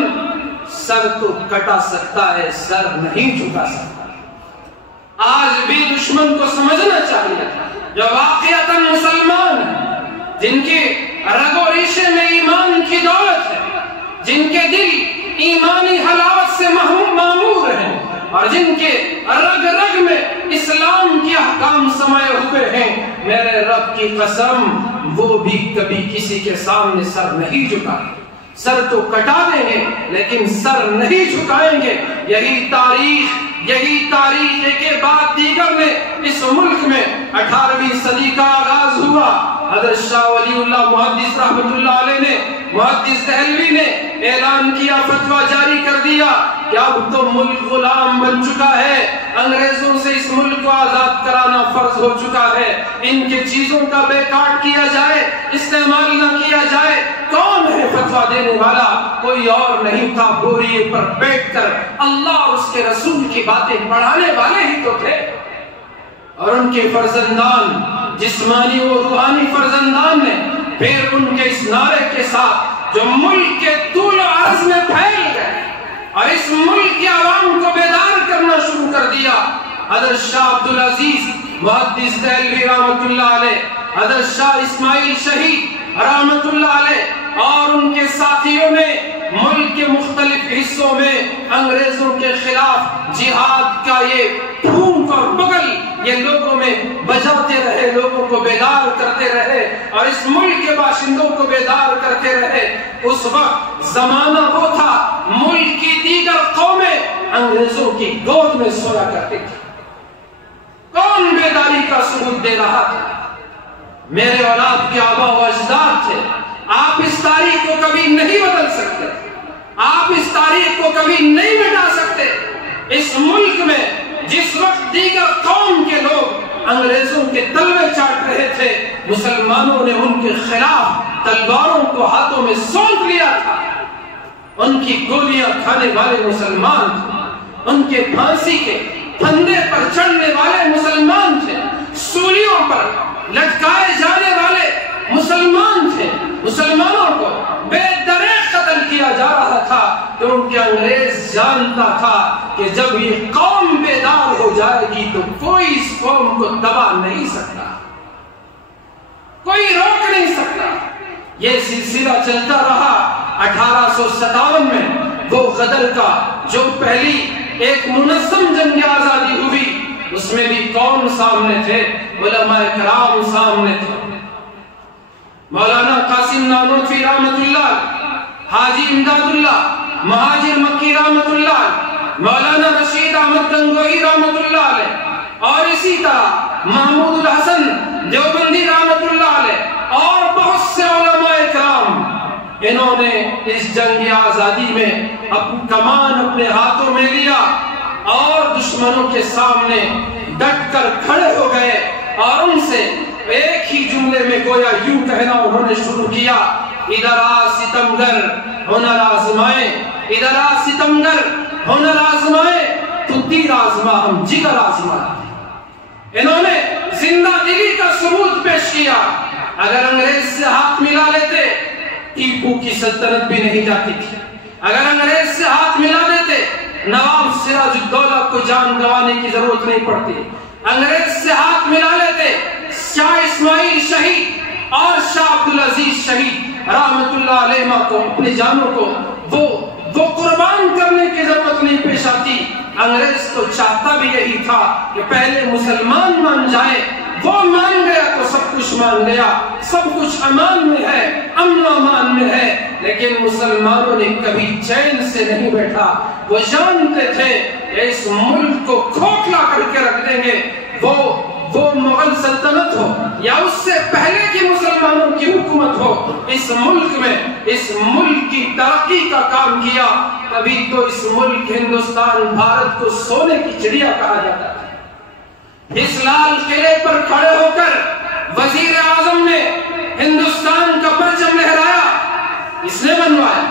سر تو کٹا سکتا ہے، سر نہیں جھکا سکتا۔ آج بھی دشمن کو سمجھنا چاہیے جو واقعتاً مسلمان ہیں، جن کے رگ و ریشے میں ایمان کی دولت ہے، جن کے دل ایمانی حلاوت سے معمور ہیں، اور جن کے رگ رگ میں اسلام کے احکام سمائے ہوئے ہیں، میرے رب کی قسم وہ بھی کبھی کسی کے سامنے سر نہیں جھکائیں۔ سر تو کٹا دیں گے لیکن سر نہیں جھکائیں گے۔ یہی تاریخ کے بعد دیگر میں اس ملک میں 18ویں صدی کا آغاز ہوا۔ حضرت شاہ ولی اللہ محدث رحمت اللہ علیہ نے، محدث دہلوی نے اعلان کیا، فتویٰ جاری کر دیا کہ اب تو ملک غلام بن چکا ہے، انگریزوں سے اس ملک کو آزاد کرانا فرض ہو چکا ہے، ان کے چیزوں کا بیکاٹ کیا جائے، استعمال نہ کیا جائے۔ کون ہے فتویٰ دینے والا؟ کوئی اور نہیں تھا، بوریے پر بیٹھ کر اللہ اور اس کے رسول کی باتیں پڑھانے والے ہی تو تھے۔ اور ان کے فرزندان، جسمانی و روحانی فرزندان نے پھر ان کے اس نعرے کے ساتھ جو ملک کے طول و عرض میں پھیل گئے اور اس ملک کے عوام کو بیدار کرنا شروع کر دیا۔ حضرت شاہ عبدالعزیز محدث دہلوی رحمت اللہ علیہ، حضرت شاہ اسماعیل شہید رحمت اللہ علیہ اور ان کے ساتھیوں نے ملک کے مختلف حصوں میں انگریزوں کے خلاف جہاد کا یہ پھونک اور بغل یہ لوگوں میں بجاتے رہے، لوگوں کو بیدار کرتے رہے اور اس ملک کے باشندوں کو بیدار کرتے رہے۔ اس وقت زمانہ وہ تھا ملک کی دیگر قومیں انگریزوں کی گود میں سویا کرتی تھی۔ کون بیداری کا ثبوت دے رہا تھا؟ میرے اولاد کے آبا و اجداد تھے۔ آپ اس تاریخ کو کبھی نہیں بدل سکتے، آپ اس تاریخ کو کبھی نہیں مٹا سکتے۔ اس ملک میں جس وقت دیگر قوم کے لوگ انگریزوں کے تلوے چاٹ رہے تھے، مسلمانوں نے ان کے خلاف تلواروں کو ہاتھوں میں سونپ لیا تھا۔ ان کی گولیاں کھانے والے مسلمان تھے، ان کے پھانسی کے پھندے پر چڑھنے والے مسلمان تھے، سولیوں پر لٹکائے جانے والے مسلمان تھے۔ مسلمانوں کو بے دریغ قتل کیا جا رہا تھا کیونکہ انگریز جانتا تھا کہ جب یہ قوم بیدار ہو جائے گی تو کوئی اس قوم کو دبا نہیں سکتا، کوئی روک نہیں سکتا۔ یہ سلسلہ چلتا رہا۔ 1857 میں وہ غدر کا جو پہلی ایک منظم جنگ آزادی ہوئی، اس میں بھی کون سامنے تھے؟ علماء کرام سامنے تھے۔ مولانا قاسم نانوتوی رحمت اللہ، حاجی امداد اللہ مہاجر مکی رحمت اللہ، مولانا رشید احمد گنگوہی رحمت اللہ علیہ، اور اسی طرح محمود الحسن دیوبندی رحمت اللہ علیہ اور بہت سے علماء کرام، انہوں نے اس جنگ آزادی میں کمان اپنے ہاتھوں میں لیا اور دشمنوں کے سامنے ڈٹ کر کھڑے ہو گئے اور ان سے ایک ہی جملے میں گویا یوں کہنا انہوں نے شروع کیا، ادھر آ ستمگر ہنر آزمائے، ادھر آ ستمگر ہنر آزمائے، تو تیر آزما ہم جگر آزمائے۔ انہوں نے زندہ دلی کا ثبوت پیش کیا۔ اگر انگریز سے ہاتھ ملا لیتے ٹیپو کی سلطنت بھی نہیں جاتی تھی، اگر انگریز سے ہاتھ ملا لیتے نواب سراج الدولہ کو جان گنوانے کی ضرورت نہیں پڑتی، انگریز سے ہاتھ ملا لیتے شاہ اسماعیل شہید اور شاہ عبدالعزیز شہید رحمت اللہ علیہ کو اپنی جانوں کو وہ قربان کرنے کی ضرورت نہیں پیش آتی۔ انگریز تو چاہتا بھی یہی تھا کہ پہلے مسلمان مان جائے، وہ مان گیا تو سب کچھ مان گیا، سب کچھ امان میں ہے، امن و امان میں ہے۔ لیکن مسلمانوں نے کبھی چین سے نہیں بیٹھا، وہ جانتے تھے کہ اس ملک کو کھوکھلا کر کے رکھ دیں گے، وہ وہ مغل سلطنت ہو یا اس سے پہلے کی مسلمانوں کی حکومت ہو، اس ملک میں اس ملک کی ترقی کا کام کیا، تبھی تو اس ملک ہندوستان بھارت کو سونے کی چڑیا کہا جاتا ہے۔ اس لال قلعے پر کھڑے ہو کر وزیر اعظم نے ہندوستان کا پرچم لہرایا، اس نے بنوایا،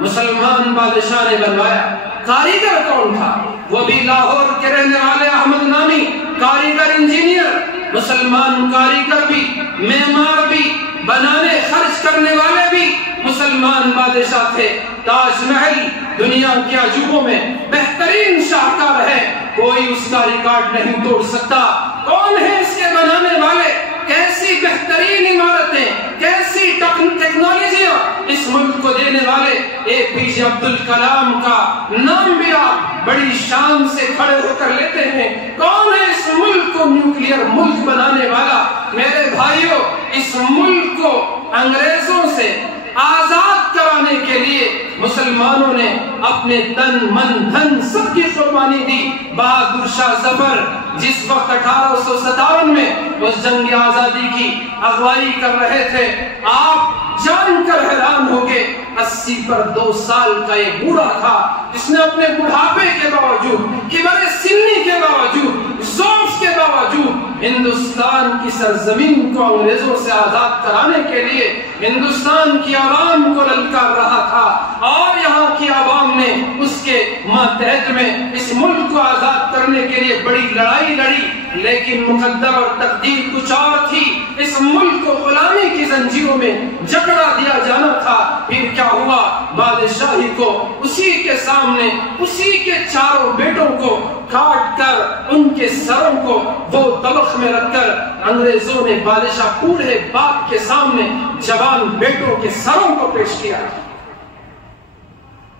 مسلمان بادشاہ نے بنوایا۔ کاریگر کون تھا؟ وہ بھی لاہور کے رہنے والے احمد نامی کاریگر، انجینئر، مسلمان کاریگر بھی، معمار بھی، بنانے خرچ کرنے والے بھی مسلمان بادشاہ تھے۔ تاج محل دنیا کے عجوبوں میں بہترین شاہکار ہے، کوئی اس کا ریکارڈ نہیں توڑ سکتا۔ کون ہے اس کے بنانے والے؟ کیسی بہترین عمارتیں، کیسی ٹیکنالوجیاں اس ملک کو دینے والے APJ عبد الکلام کا نام بھی آپ بڑی شان سے کھڑے ہو کر لیتے ہیں۔ کون ہے اس ملک کو نیوکلیئر ملک بنانے والا؟ میرے بھائیوں، اس ملک کو انگریزوں سے آزاد کرانے کے لیے مسلمانوں نے اپنے تن من دھن سب کی قربانی دی۔ بہادر شاہ ظفر جس وقت 1857 میں اس جنگ آزادی کی اغوائی کر رہے تھے، آپ جان کر حیران ہو کے 80 پر 2 سال کا یہ بوڑھا تھا، جس نے اپنے بڑھاپے کے باوجود، کبر سنی کے باوجود، ضعف کے باوجود ہندوستان کی سرزمین کو انگریزوں سے آزاد کرانے کے لیے ہندوستان کی عوام کو للکار رہا تھا، اور یہاں کی عوام نے اس کے ماتحت میں اس ملک کو آزاد کرنے کے لیے بڑی لڑائی لڑی، لیکن مقدر اور تقدیر کچھ اور تھی۔ اس ملک کو غلامی کی زنجیروں میں جکڑا دیا جانا تھا۔ پھر کیا ہوا؟ بادشاہی کو اسی کے سامنے، اسی کے چاروں بیٹوں کو کاٹ کر ان کے سروں کو وہ طبق میں رکھ کر انگریزوں نے بادشاہ بوڑھے باپ کے سامنے جوان بیٹوں کے سروں کو پیش کیا۔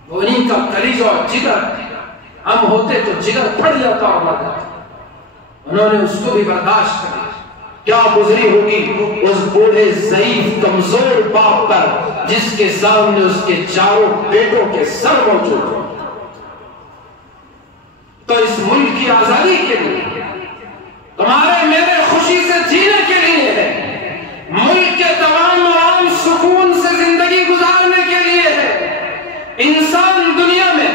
انہیں کا کلیجہ اور جگر، ہم ہوتے تو جگر پھٹ جاتا اور مر جاتا، انہوں نے اس کو بھی برداشت کر لیا۔ کیا گزری ہوگی اس بوڑھے ضعیف کمزور باپ پر جس کے سامنے اس کے چاروں بیٹوں کے سر موجود ہو۔ تو اس ملک کی آزادی کے لیے، تمہارے میرے خوشی سے جینے کے لیے ہے، ملک کے تمام عوام سکون سے زندگی گزارنے کے لیے ہے۔ انسان دنیا میں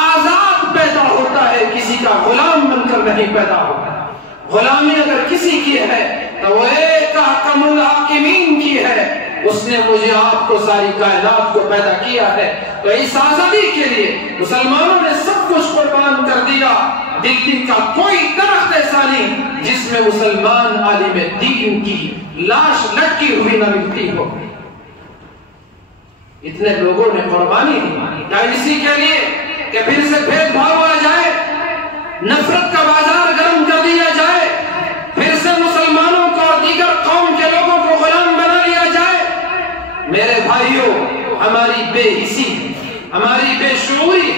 آزاد پیدا ہوتا ہے، کسی کا غلام بن کر نہیں پیدا ہوتا۔ غلامی اگر کسی کی ہے تو وہ ایک احکم الحاکمین کی ہے، اس نے مجھے آپ کو ساری کائنات کو پیدا کیا ہے۔ تو اس آزادی کے لیے مسلمانوں نے سب کچھ قربان کر دیا۔ دلی کا کوئی درخت ایسا نہیں جس میں مسلمان عالم دین کی لاش لٹکی ہوئی نہ ملتی ہو۔ اتنے لوگوں نے قربانی دی، کیا اسی کے لیے کہ پھر سے بھید بھاؤ آ جائے، نفرت کا بازار گرم کر دیا جائے، پھر سے مسلمانوں کو اور دیگر قوم کے لوگوں کو غلام بنا لیا جائے؟ میرے بھائیوں، ہماری بے حسی، ہماری بے شعوری،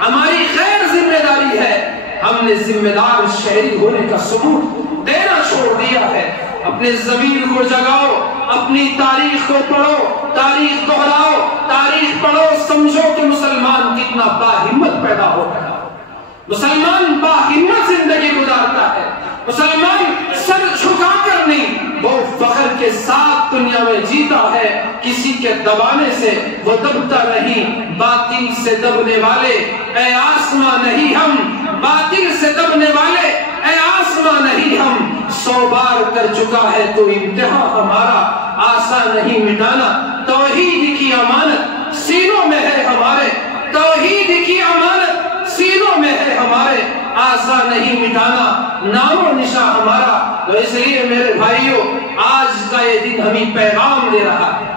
ہماری غیر ذمہ داری ہے۔ ہم نے ذمہ دار شہری ہونے کا ثبوت دینا چھوڑ دیا ہے۔ اپنے ضمیر کو جگاؤ، اپنی تاریخ کو پڑھو، تاریخ دہراؤ، تاریخ پڑھو، سمجھو کہ مسلمان کتنا باہمت پیدا ہوتا ہے۔ مسلمان باہمت زندگی گزارتا ہے۔ مسلمان سر جھکا کر نہیں، وہ فخر کے ساتھ دنیا میں جیتا ہے۔ کسی کے دبانے سے وہ دبتا نہیں۔ باطل سے دبنے والے اے آسماں نہیں ہم، باطل سے دبنے والے اے آسماں نہیں ہم۔ 100 بار کر چکا ہے تو امتحان ہمارا، آسان نہیں مٹانا۔ توحید کی امانت سینوں میں ہے ہمارے، توحید کی امانت سینوں میں ہے ہمارے، آسان نہیں مٹانا نام و نشاں ہمارا۔ تو اس لیے میرے بھائیوں، آج کا یہ دن ہمیں پیغام دے رہا ہے۔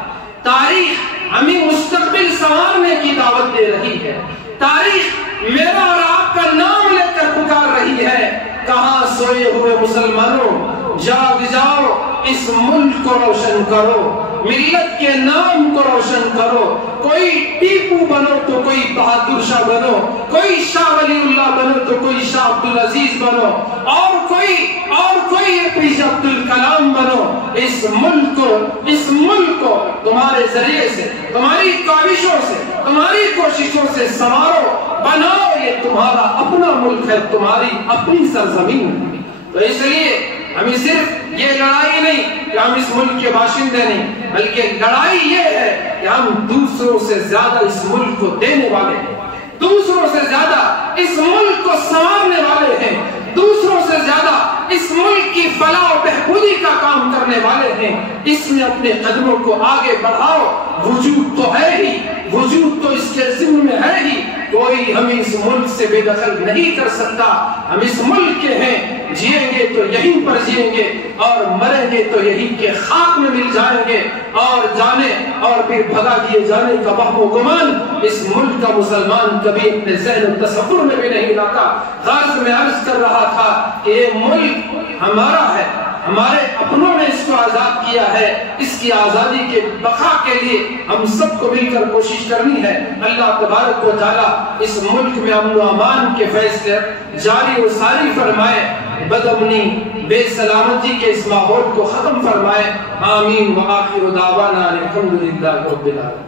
تاریخ ہمیں مستقبل سنوارنے کی دعوت دے رہی ہے۔ تاریخ میرا اور آپ کا نام لے کر پکار رہی ہے۔ کہاں سوئے ہوئے مسلمانوں، جاگ جاؤ، اس ملک کو روشن کرو، ملت کے نام کو روشن کرو۔ کوئی ٹیپو بنو تو کوئی بہادر شاہ بنو، کوئی شاہ ولی اللہ بنو تو کوئی شاہ عبدالعزیز بنو، اور کوئی APJ عبد الکلام بنو۔ اس ملک کو تمہارے ذریعے سے، تمہاری کاوشوں سے، تمہاری کوششوں سے سنوارو، بناؤ۔ یہ تمہارا اپنا ملک ہے، تمہاری اپنی سرزمین ہے۔ تو اس لیے ہمیں صرف یہ لڑائی نہیں کہ ہم اس ملک کے باشندے نہیں، بلکہ لڑائی یہ ہے کہ ہم دوسروں سے زیادہ اس ملک کو دینے والے ہیں، دوسروں سے زیادہ اس ملک کو سنوارنے والے ہیں، دوسروں سے زیادہ اس ملک کی فلاح و بہبودی کا کام کرنے والے ہیں۔ اس میں اپنے قدموں کو آگے بڑھاؤ، وجود تو ہے ہی، وجود تو اس کے ذمہ میں ہے ہی، کوئی ہمیں اس ملک سے بے دخل نہیں کر سکتا۔ ہم اس ملک کے ہیں، جیئیں گے تو یہیں پر جیئیں گے اور مریں گے تو یہیں کے خاک میں مل جائیں گے، اور جانے اور پھر بھگا دیے جانے کا وہم و گمان اس ملک کا مسلمان کبھی اپنے ذہن و تصور میں بھی نہیں لاتا۔ غرض میں عرض کر رہا تھا کہ یہ ملک ہمارا ہے، ہمارے اپنوں نے اس کو آزاد کیا ہے، اس کی آزادی کے بقا کے لیے ہم سب کو مل کر کوشش کرنی ہے۔ اللہ تبارک و تعالیٰ اس ملک میں امن و امان کے فیصلے جاری و ساری فرمائے، بدامنی بے سلامتی کے اس ماحول کو ختم فرمائے۔ آمین وآخر دعوانا الحمدللہ رب العالمین۔